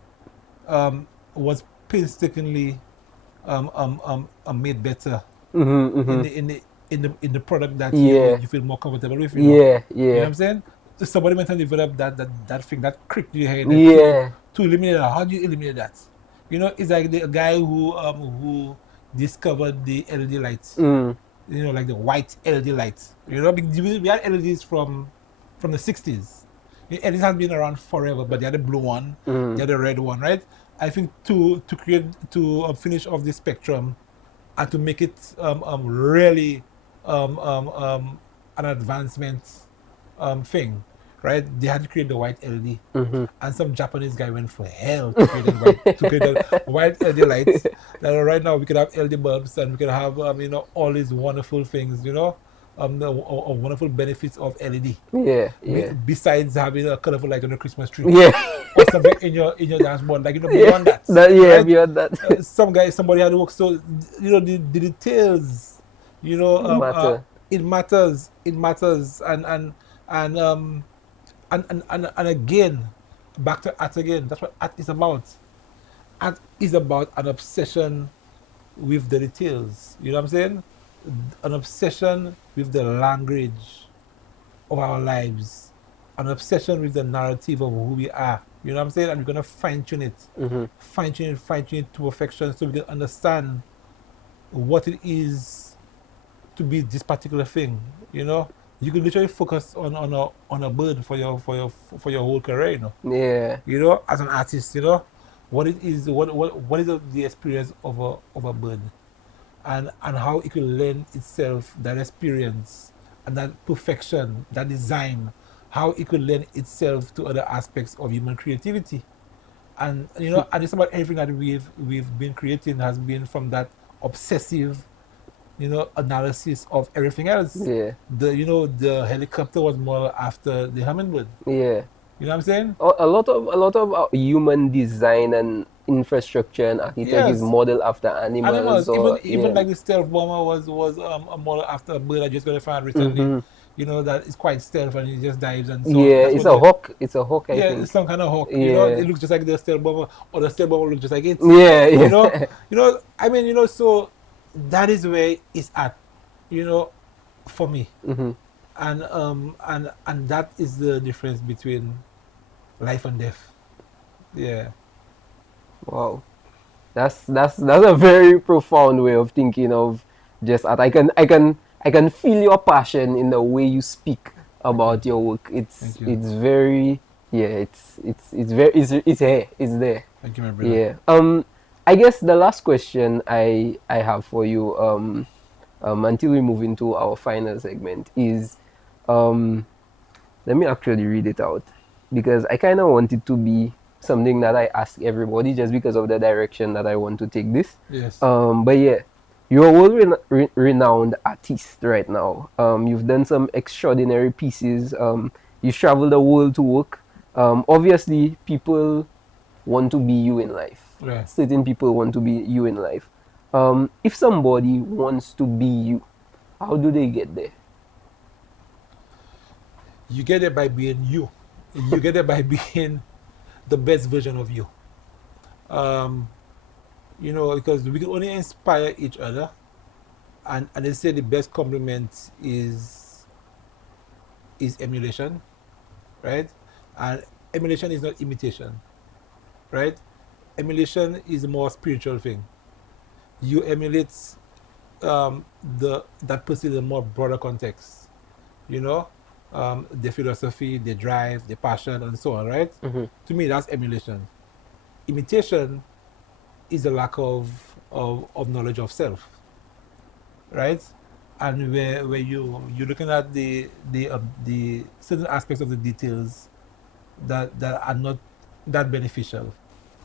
was painstakingly made better in the product that you feel more comfortable with. You know what I'm saying? Somebody went and developed that thing, that crick you had to eliminate that. How do you eliminate that? It's like the guy who discovered the LED lights. Like the white LED lights. We had LEDs from the 60s. LEDs have been around forever, but they're the blue one, they're the red one, right? I think to finish off the spectrum and to make it really an advancement thing, right? They had to create the white LED, and some Japanese guy went for hell to create the white LED lights. That right now we could have LED bulbs and we could have all these wonderful things, the wonderful benefits of LED. Besides having a colorful light on the Christmas tree. Or something in your dashboard, beyond that. Right? Beyond that. Somebody had to work. So the details, it matters, and again, back to art again. That's what art is about. Art is about an obsession with the details. You know what I'm saying? An obsession with the language of our lives, an obsession with the narrative of who we are. You know what I'm saying? And we're gonna fine-tune it, fine-tune it to perfection, so we can understand what it is to be this particular thing. You can literally focus on a bird for your whole career. As an artist, what it is, what is the experience of a bird, and how it can lend itself that experience and that perfection, that design, how it could lend itself to other aspects of human creativity. And and just about everything that we've been creating has been from that obsessive analysis of everything else. The helicopter was more after the hummingbird. You know what I'm saying? A lot of human design and infrastructure and architecture is modeled after animals. Even like the stealth bomber was a model after a bird I just got to find recently. That is quite stealth and it just dives and so on. It's a hawk. It's a hawk, I think. It's some kind of hawk. It looks just like the stealth bomber, or the stealth bomber looks just like it. So that is where it's at, for me. And that is the difference between life and death. Wow, that's a very profound way of thinking of just art. I can feel your passion in the way you speak about your work. It's very here. It's there. Thank you, my brother. I guess the last question I have for you until we move into our final segment is let me actually read it out, because I kind of want it to be something that I ask everybody just because of the direction that I want to take this. But yeah, you're a world-renowned artist right now. You've done some extraordinary pieces. You've traveled the world to work. Obviously, people want to be you in life. Certain people want to be you in life. If somebody wants to be you, how do they get there? You get there by being you. You get there by being the best version of you. Because we can only inspire each other, and they say the best compliment is emulation, right? And emulation is not imitation, right? Emulation is a more spiritual thing. You emulate that person in a more broader context, the philosophy, the drive, the passion, and so on, right? To me, that's emulation. Imitation is a lack of knowledge of self, right? And where you're looking at the certain aspects of the details that are not that beneficial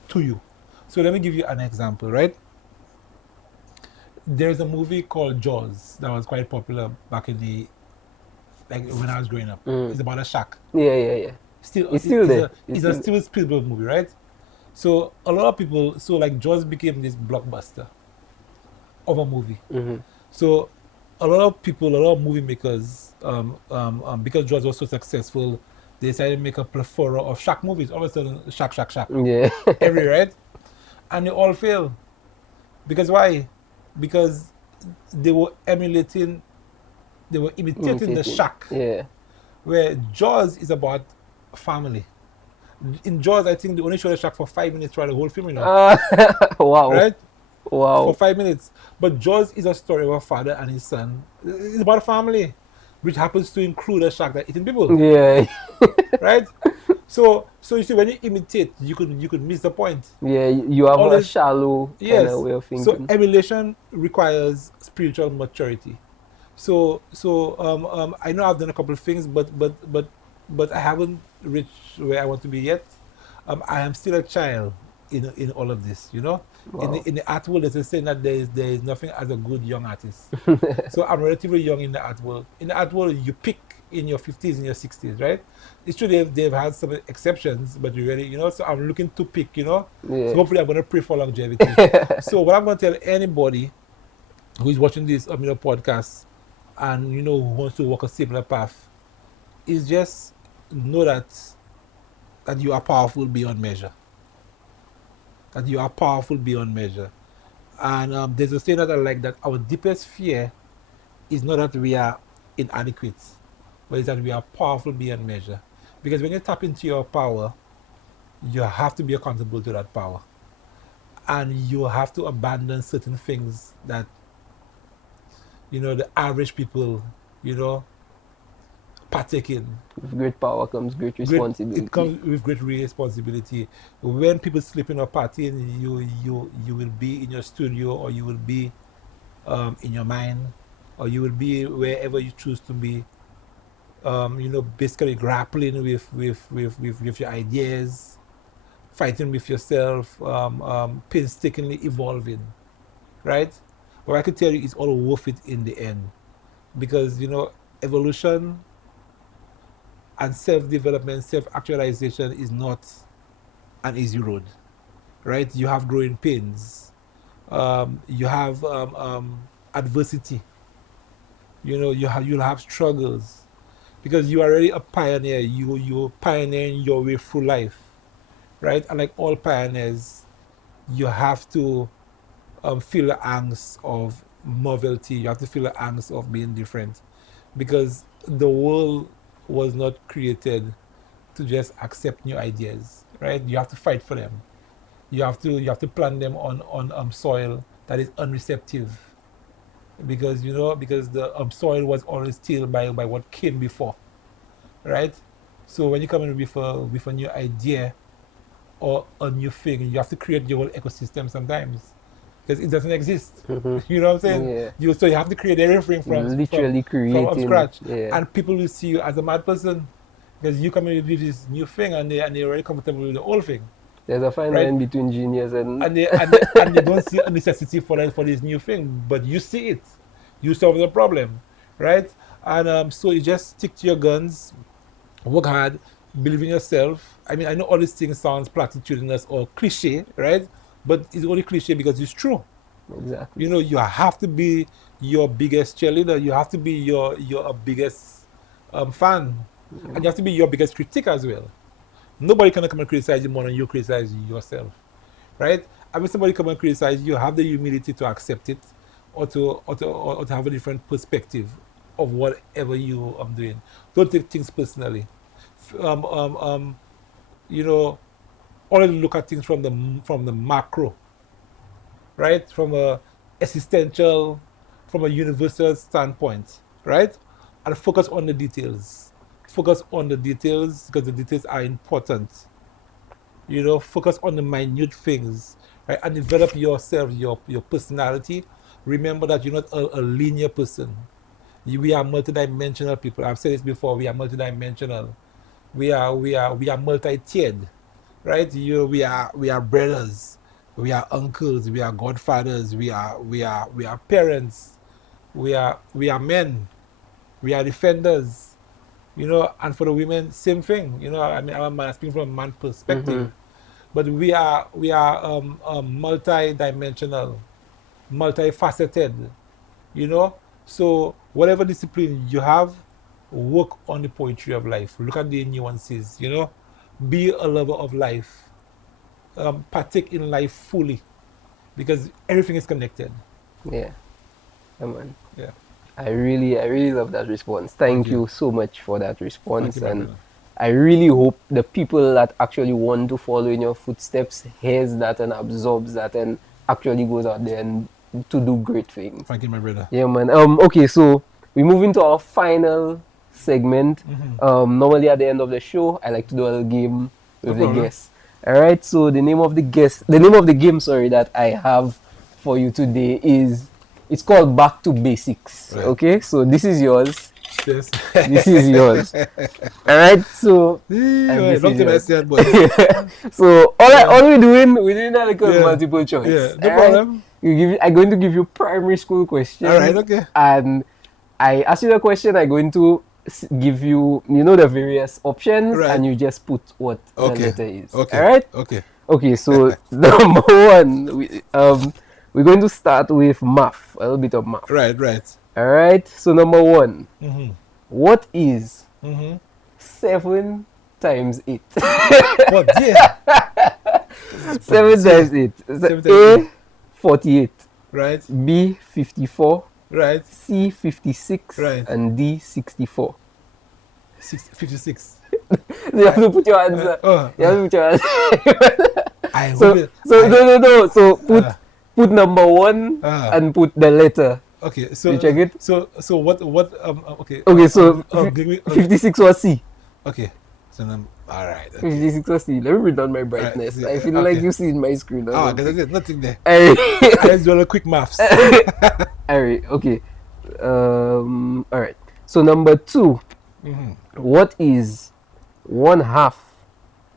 to you. So let me give you an example, right? There's a movie called Jaws that was quite popular back in when I was growing up. It's about a shark. Yeah. It's still there. It's a Steven Spielberg movie, right? So a lot of people, Jaws became this blockbuster of a movie. So a lot of movie makers, because Jaws was so successful, they decided to make a plethora of shark movies. All of a sudden, shark. Yeah. Everywhere, right? And they all fail. Because why? Because they were imitating the shark. Yeah. Where Jaws is about family. In Jaws, I think they only showed the shark for 5 minutes throughout the whole film, Wow. Right? Wow. For 5 minutes. But Jaws is a story of a father and his son. It's about a family, which happens to include a shark that eating people. Yeah. Right? So you see, when you imitate, you could miss the point. Yeah, you have a shallow kind of way of thinking. So emulation requires spiritual maturity. So I know I've done a couple of things, but I haven't reached where I want to be yet. I am still a child in all of this, you know. Wow. In the art world, there's a saying that there is nothing as a good young artist. So I'm relatively young in the art world. In the art world, you pick in your 50s, in your 60s, right? It's true they've had some exceptions, but you really, you know, so I'm looking to pick, you know. Yeah. So hopefully I'm going to pray for longevity. So what I'm going to tell anybody who is watching this podcast and, you know, who wants to walk a similar path is just know that you are powerful beyond measure. That you are powerful beyond measure. And there's a saying that I like, that our deepest fear is not that we are inadequate, but it's that we are powerful beyond measure. Because when you tap into your power, you have to be accountable to that power. And you have to abandon certain things that, you know, the average people, you know, partake in. With great power comes great responsibility. It comes with great responsibility. When people sleep in or partying, you will be in your studio, or you will be in your mind, or you will be wherever you choose to be. You know, basically grappling with your ideas, fighting with yourself, painstakingly evolving, right? What I can tell you is all worth it in the end, because, you know, evolution and self-development, self-actualization is not an easy road, right? You have growing pains, you have adversity, you know, you'll have struggles, because you are already a pioneer. You're pioneering your way through life, right? And like all pioneers, you have to feel the angst of novelty. You have to feel the angst of being different, because the world was not created to just accept new ideas, right? You have to fight for them. You have to plant them on soil that is unreceptive, because, you know, because the soil was always tilled by what came before, right? So when you come in with a new idea or a new thing, you have to create your own ecosystem sometimes, because it doesn't exist. You know what I'm saying? Yeah. So you have to create everything from scratch. Yeah. And people will see you as a mad person, because you come in with this new thing, and they're already comfortable with the old thing. There's a fine line between genius and they don't see a necessity for this new thing, but you see it. You solve the problem, right? And so you just stick to your guns, work hard, believe in yourself. I mean, I know all these things sounds platitudinous or cliche, right? But it's only cliche because it's true. Exactly. You know, you have to be your biggest cheerleader. You have to be your biggest fan. And you have to be your biggest critic as well. Nobody can come and criticize you more than you criticize yourself, right? I mean, somebody come and criticize you, have the humility to accept it, or to have a different perspective of whatever you are doing. Don't take things personally. You know, always look at things from the macro, right? From a existential, from a universal standpoint, right? And focus on the details. Focus on the details, because the details are important. You know, focus on the minute things, right? And develop yourself, your personality. Remember that you're not a linear person. We are multidimensional people. I've said this before. We are multidimensional. We are multi-tiered, right? We are brothers. We are uncles. We are godfathers. We are parents. We are men. We are defenders. You know, and for the women, same thing. You know, I mean, I'm speaking from a man perspective, but we are multi-dimensional, multifaceted. You know, so whatever discipline you have, work on the poetry of life. Look at the nuances. You know, be a lover of life. Partake in life fully, because everything is connected. Yeah, man. Yeah. I really love that response. Thank you so much for that response. And I really hope the people that actually want to follow in your footsteps hears that and absorbs that and actually goes out there and to do great things. Thank you, my brother. Yeah, man. Okay, so we move into our final segment. Normally at the end of the show, I like to do a little game with the guests. All right. So the name of the game, that I have for you today it's called Back to Basics. Right. Okay. So this is yours. Yes. This is yours. All right. So so all we're doing like a multiple choice. Yeah. No problem. Right? I'm going to give you primary school questions. All right. Okay. And I ask you the question. I'm going to give you, the various options, and you just put what the letter is. Okay. All right. Okay. Okay. So number one, we're going to start with math. A little bit of math. Right. Right. All right. So number one, what is 7 times 8? What? Yeah. 7 times 8. A, 48. Right. B, 54. Right. C, 56. Right. And D, 64. 56. You have to put your answer. You have to put your answer. No. So put number one and put the letter. Okay. So you check it. So what? Okay. Okay. So 56 was C. Okay. So all right. Okay. 56 was C. Let me bring down my brightness. Right, I feel like you see in my screen. There's nothing there. Let's do a quick maths. Alright. Okay. All right. So number two. What is 1/2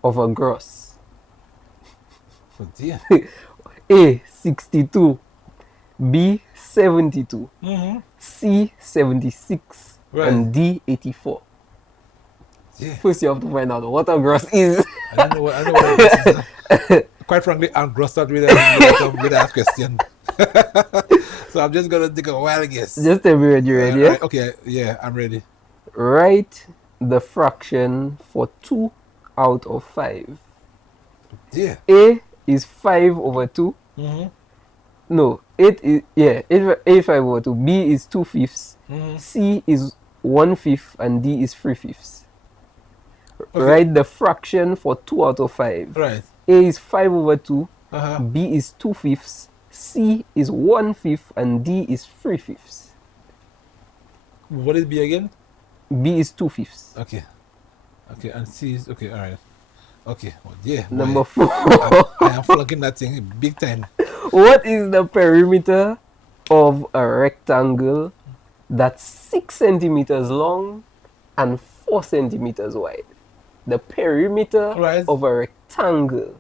of a gross? Oh dear. A, 62. B, 72. C, 76. Right. And D, 84. Yeah. First, you have to find out what a gross is. I don't know what gross is. Quite frankly, I'm grossed out with that question. So I'm just gonna take a wild guess. Just tell me when you're ready. Right, okay, yeah, I'm ready. Write the fraction for 2 out of 5. Yeah. A is 5 over 2. No, 8 is 5 over 2. B is 2/5. C is 1/5 and D is 3/5. Okay. Write the fraction for 2 out of 5. Right. A is 5 over 2. B is 2/5. C is 1/5 and D is 3/5. What is B again? B is 2/5. Okay. Okay, and C is okay. All right. Okay. Well, yeah. Number 4. I am flunking that thing big time. What is the perimeter of a rectangle that's 6 centimeters long and 4 centimeters wide? The perimeter of a rectangle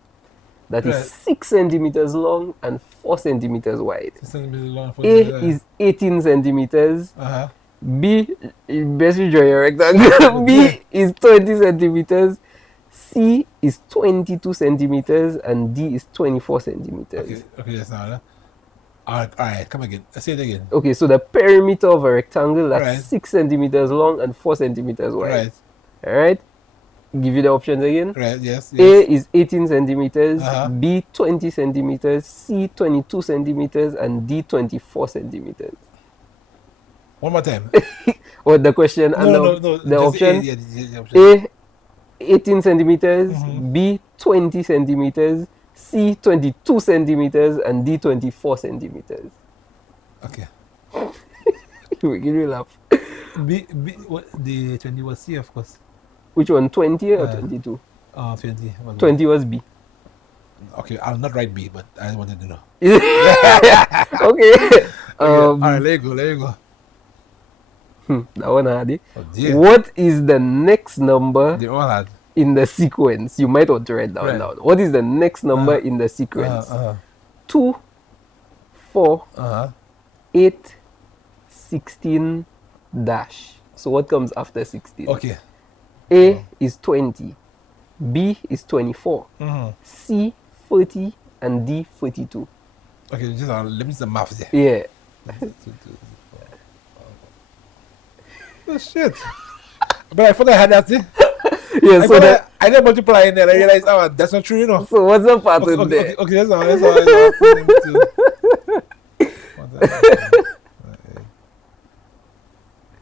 that is 6 centimeters long and 4 centimeters wide. 6 centimeters long, 4 A is 18 centimeters. B, best you draw your rectangle. B is 20 centimeters. C is 22 centimeters and D is 24 centimeters. Okay, that's not. All right, come again. Say it again. Okay, so the perimeter of a rectangle that's 6 centimeters long and 4 centimeters wide. Right. All right. Give you the options again. Right. Yes. A is 18 centimeters. B 20 centimeters. C 22 centimeters and D 24 centimeters. One more time. What the question? No. The option. The option. A 18 centimeters. B 20 centimeters. C 22 centimeters and D 24 centimeters. Okay. Give me a laugh. B what the 20 was C, of course. Which one, 20 or 22? 20. 20 was B. Okay, I'll not write B, but I wanted to know. Okay. All right, let you go. That one hard, eh? Oh, dear. What is the next number They all had. in the sequence? You might want to write that one down. What is the next number in the sequence? 2, 4, 8, 16, dash. So what comes after 16? Okay. A is 20. B is 24. C 30 and D 32. Okay, just let me do the math there. Yeah. Oh shit. But I thought I had that thing. Yeah, so I didn't multiply in there. I realized, that's not true, you know. So what's the pattern there? Okay, that's all.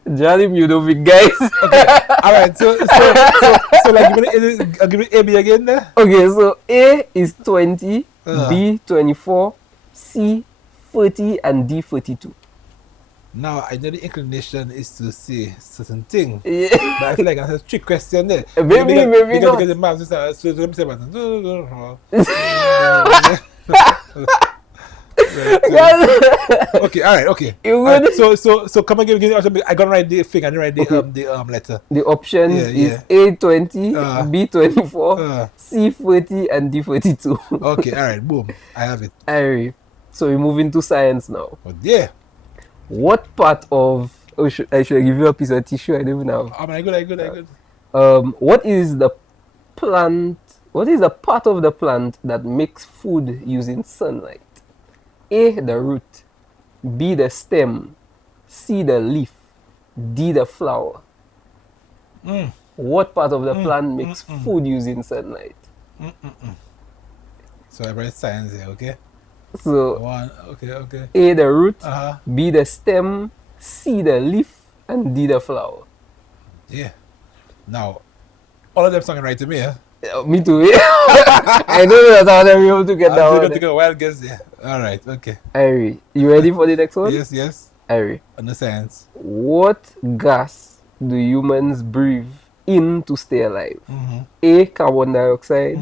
Jallim Eudovic, guys. Okay, all right. So like, give me A, B again there. Okay, so A is 20, B 24, C 30, and D 32. Now, I know the inclination is to say certain thing, Yeah. but I feel like that's a trick question there. Maybe not. Because the math is so let me say about okay, all right, okay. You All right, would. so come and give me. I gotta write the thing. I didn't write the letter. The options is A20, B24, C40, and D42. Okay, all right, boom. I have it. Alright. So we move into science now. Oh, yeah. What part of I should give you a piece of tissue? I don't even have. I good. What is the plant? What is the part of the plant that makes food using sunlight? A, the root, B, the stem, C, the leaf, D, the flower. What part of the plant makes food using sunlight? So I write science here, okay? So One, okay. A, the root, B, the stem, C, the leaf, and D, the flower. Yeah. Now, all of them sounding right to me, huh? Me too. I don't know how they're able to get that I'm one. take a wild guess there. All right, okay. Ari, you ready for the next one? Yes. Ari, On the science. what gas do humans breathe in to stay alive? A, carbon dioxide,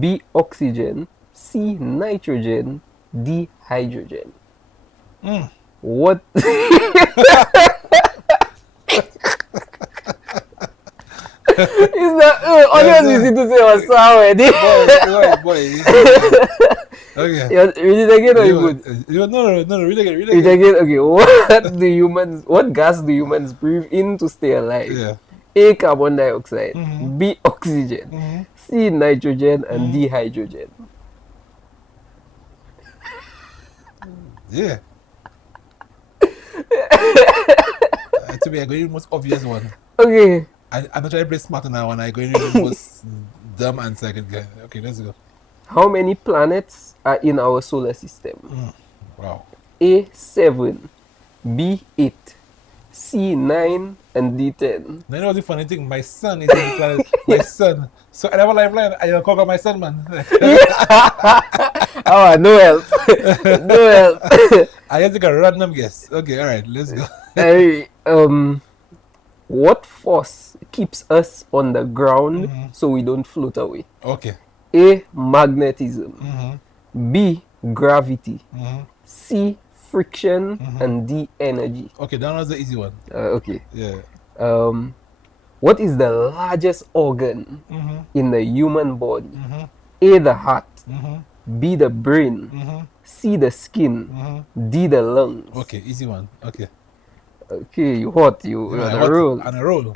B, oxygen, C, nitrogen, D, hydrogen. What? Is that honestly easy to say was sour? Boy. Okay. Read it again or you good? No, read again. Read again. Okay. What gas do humans breathe in to stay alive? Yeah. A, carbon dioxide, B, oxygen, C, nitrogen, and D, hydrogen. Yeah. To me, I go in the most obvious one. Okay. I'm not trying to play smart on that one. I go in the most dumb answer I could get. Okay, let's go. How many planets are in our solar system? Wow. A, 7, B, 8, C, 9, and D, 10. Now, you know the funny thing? My son is in the planet. My son. So I never lifeline. I don't call my son, man. Oh, no help. No help. I have to take a random guess. Okay, all right, let's go. Hey, what force keeps us on the ground so we don't float away? Okay. A, magnetism, B, gravity, C, friction, and D, energy. Okay, that was the easy one. Okay. Yeah. What is the largest organ in the human body? A, the heart, B, the brain, C, the skin, D, the lungs. Okay, easy one. Okay. Okay, you hot. You on a roll. On a roll.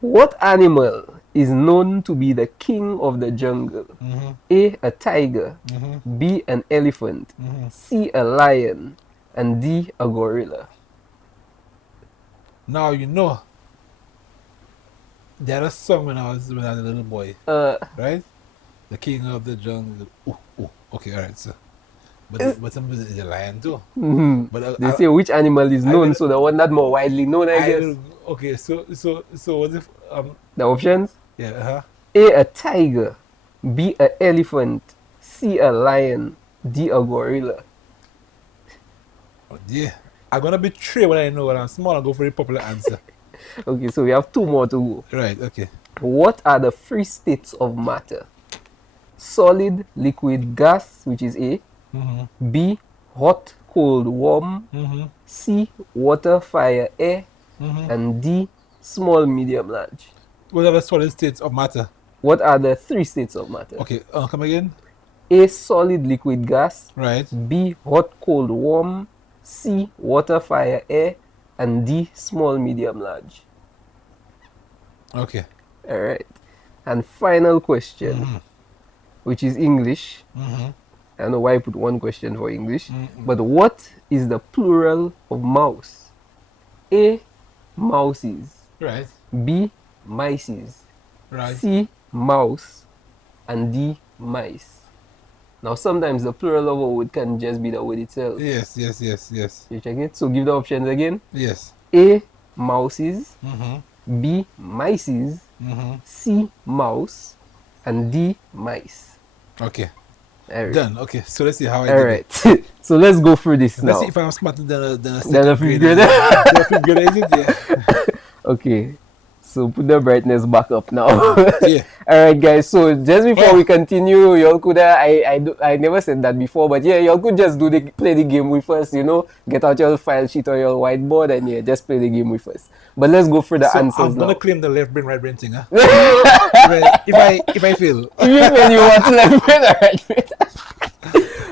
What animal is known to be the king of the jungle? A, a tiger, B, an elephant, C, a lion, and D, a gorilla. Now you know. There was a song when I was a little boy, right? The king of the jungle. Okay, all right, so. But some is a lion too. But they say which animal is known, so the one that more widely known, I guess. Okay, so what if the options? Yeah. A, a tiger, B, a elephant, C, a lion, D, a gorilla. Oh dear, I'm gonna betray when I know when I'm small and go for the popular answer. Okay, so we have two more to go. Right. Okay. What are the three states of matter? Solid, liquid, gas, which is A. B, hot, cold, warm. C, water, fire, air. And D, small, medium, large. What are the solid states of matter? What are the three states of matter? Okay, come again. A, solid, liquid, gas. Right. B, hot, cold, warm. C, water, fire, air. And D, small, medium, large. Okay. All right. And final question, which is English. I don't know why I put one question for English. But what is the plural of mouse? A, mouses. Right. B, mices. Right. C, mouse. And D, mice. Now, sometimes the plural of a word can just be the word itself. Yes. You check it? So, give the options again. Yes. A, mouses. B, mices. C, mouse. And D, mice. Okay. Right. Done. Okay, so let's see how I All did right. it. So let's go through this Let's now. see if I'm smarter than a Than a second fifth grader. grader. The fifth grader, is it? Yeah. Okay. So put the brightness back up now. Yeah. All right, guys. So just before we continue, y'all could I never said that before, but yeah, y'all could just play the game with us. You know, get out your file sheet or your whiteboard and yeah, just play the game with us. But let's go through the answers I'm gonna now. claim the left brain, right brain thing, huh? if I fail. If you fail, you want left brain or right brain?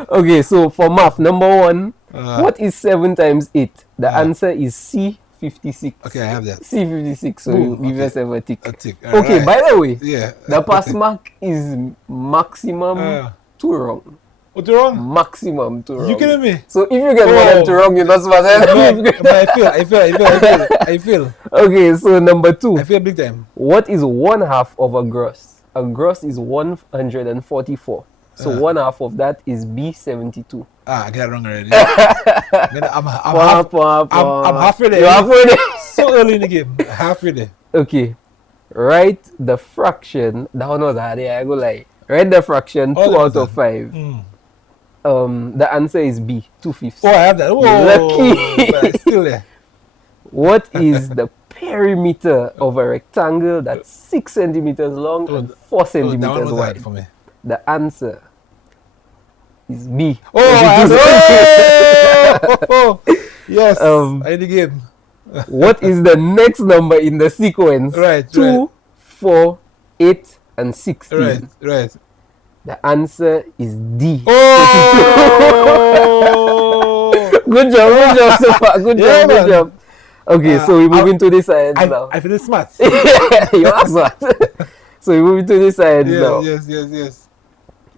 Okay, so for math, number 1, what is 7 times 8? The answer is C56. Okay, I have that. C56. So Boom, you give okay. yourself a tick. A tick. Okay, Alright. by the way, Yeah. the pass mark is maximum 2 wrong. What's wrong? Maximum 2 wrong. You kidding me? So if you get more than 2 wrong, you're not smart. No, but I feel. Okay, so number 2. I feel big time. What is 1/2 of a gross? A gross is 144. So 1/2 of that is B72. I got it wrong already. I'm halfway there. You're halfway there. So early in the game. Halfway there. Okay. Write the fraction. That one was hard. I go like. Write the fraction 2 out of 5. The answer is B, 2/5. Oh, I have that. Oh, lucky. But it's still there. What is the perimeter of a rectangle that's 6 centimeters long and 4 That one centimeters was wide? hard for me. The answer is B. Oh, I have yes. I in the game. What is the next number in the sequence? Right, 2, 4, 8, and 16. Right. The answer is D. Oh! Good job so far. Good job. Okay, so we move into this side now. I feel smart. You are smart. So we move into this side now. Yes.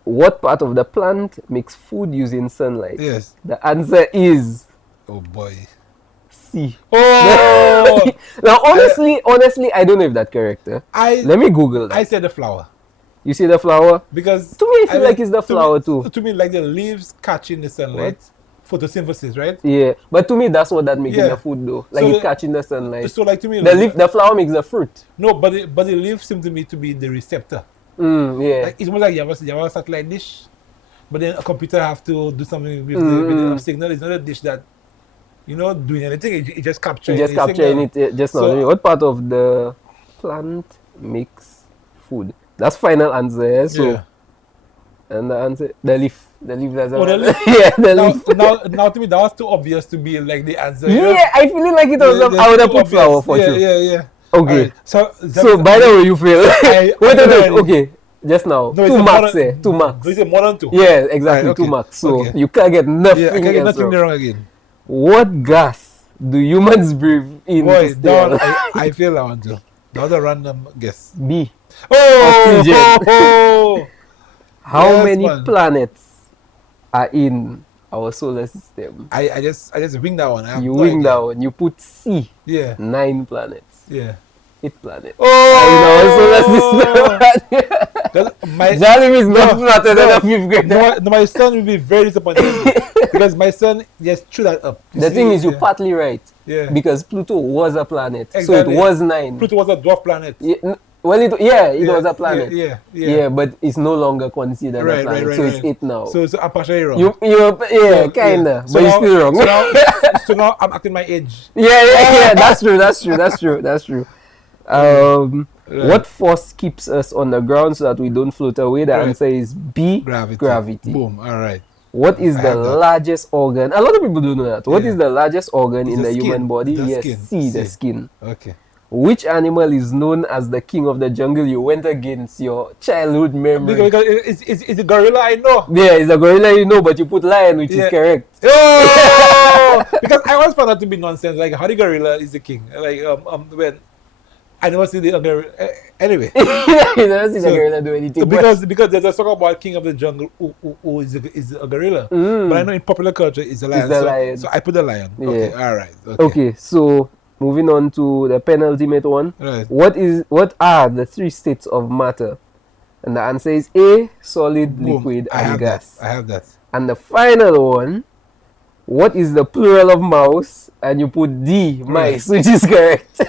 What part of the plant makes food using sunlight? Yes. The answer is Oh boy. C. Oh! Now, honestly, I don't know if that's correct. Let me Google that. I said the flower. You see the flower? Because to me, I feel like it's the flower too. To me, like the leaves catching the sunlight. Photosynthesis, right? Yeah, but to me, that's what that making the food though. Like so it catching the sunlight. So like to me, the flower makes the fruit. No, but the leaf seems to me to be the receptor. Yeah. Like, it's more like you have a satellite dish, but then a computer have to do something with the signal. It's not a dish that, doing anything. It just capturing. Just capturing it. Just now. What part of the plant makes food? That's final answer. Yeah? So, yeah. And the answer, the leaf. The leaf does the leaf? Yeah, the leaf. Now to me, that was too obvious to be like the answer. Yeah, I feel like it was. I would have put flower for you. Yeah. Okay. Right. So by the way, you fail. Wait. Okay. Just now, no, 2 marks. 2 marks. No, it's more than 2. Yeah, exactly. Right, okay. 2 marks. So you can't get nothing. Yeah, I can't get nothing wrong again. What gas do humans breathe in? Boy, I feel that one too. That was a random guess. B. Oxygen. How many planets are in our solar system? I just wing that one. You wing that one. You put C. Yeah. 9 planets. Yeah. 8 planets. Oh! Jallim is not smarter than a 5th grader. No, my son will be very disappointed because my son just threw that up. The thing is, you're partly right. Yeah. Because Pluto was a planet, exactly. So it was 9. Pluto was a dwarf planet. Yeah, well, it was a planet. Yeah, but it's no longer considered a planet, so it's 8 now. So I'm partially wrong. You're kinda, but you're still wrong. So now I'm acting my age. Yeah. That's true. What force keeps us on the ground so that we don't float away? The answer is B. Gravity. Boom. All right. What is the largest organ? A lot of people don't know that. What is the largest organ in the human body? Skin. The skin. Okay. Which animal is known as the king of the jungle? You went against your childhood memory. Because it's a gorilla, I know. Yeah, it's a gorilla, you know, but you put lion, which is correct. Oh! Because I always found that to be nonsense. Like, how the gorilla is the king? Like, when I never see the gorilla. Anyway. You never see the gorilla do anything. Because there's a song about king of the jungle who is a gorilla. But I know in popular culture it's a lion. It's the lion. So I put the lion. Yeah. Okay, all right. Okay, so moving on to the penultimate one. Right. What are the 3 states of matter? And the answer is A, solid, liquid, and gas. I have that. And the final one what is the plural of mouse? And you put D, mice, which is correct.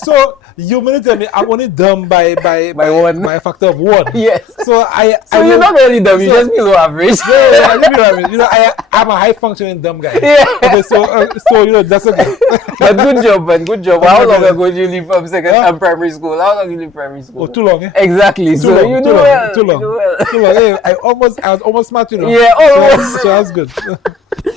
So you mean to tell me I'm only dumb by one. by a factor of 1. Yes. So you're not really dumb, you're just below average. Yeah, I below average. You know, I'm a high functioning dumb guy. Yeah. Okay, so you know that's okay. But good job, man. Good job. How long ago did you leave from primary school? How long did you leave primary school? Oh, too long, eh? Exactly. Too long. Too long. Hey, I was almost smart, you know. Yeah, almost. So that's good.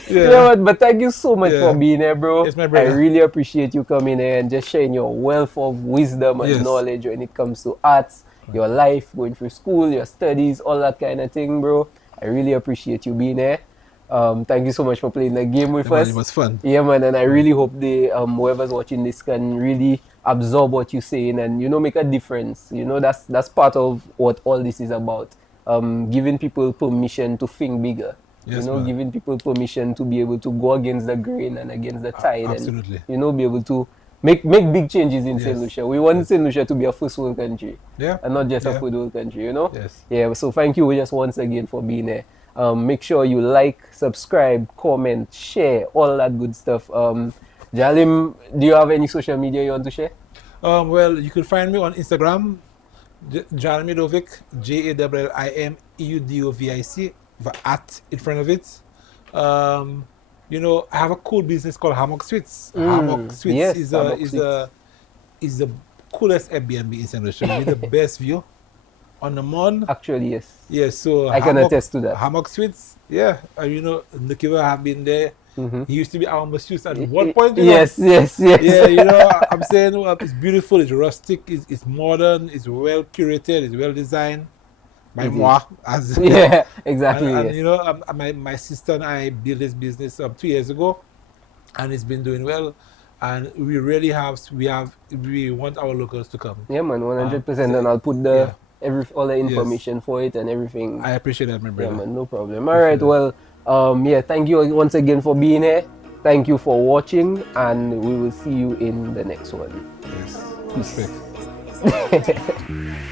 You know what? But thank you so much for being here, bro. Yes, my brother. I really appreciate you coming here and just sharing your wealth of wisdom and knowledge when it comes to arts, your life, going through school, your studies, all that kind of thing, bro. I really appreciate you being here. Thank you so much for playing the game with us. It was fun. Yeah, man, and I really hope whoever's watching this can really absorb what you're saying and, you know, make a difference. You know, that's part of what all this is about. Giving people permission to think bigger. Yes, you know, giving people permission to be able to go against the grain and against the tide. Absolutely. And, you know, be able to make big changes in St. Lucia. We want St. Lucia to be a first world country. Yeah. And not just a third world country, you know? Yes. Yeah, so thank you just once again for being here. Make sure you like, subscribe, comment, share, all that good stuff. Jallim, do you have any social media you want to share? Well, you can find me on Instagram, Jallim Eudovic, JALLIM @ in front of it. You know, I have a cool business called Hammock Suites. Hammock Suites is the coolest Airbnb in St. Lucia with the best view on the Mon. Actually, yes. Yeah, so I can attest to that. Hammock Suites, yeah. You know, Nurkeever have been there. He used to be our masseuse at one point. Yes. Yeah, you know, I'm saying it's beautiful, it's rustic, it's modern, it's well curated, it's well designed. Moi, yeah, exactly. And you know, my sister and I built this business 2 years ago, and it's been doing well. And we really we want our locals to come. Yeah, man, 100%. And I'll put all the information for it and everything. I appreciate that, my brother. Yeah, man, no problem. All right, well, thank you once again for being here. Thank you for watching, and we will see you in the next one. Yes. Peace.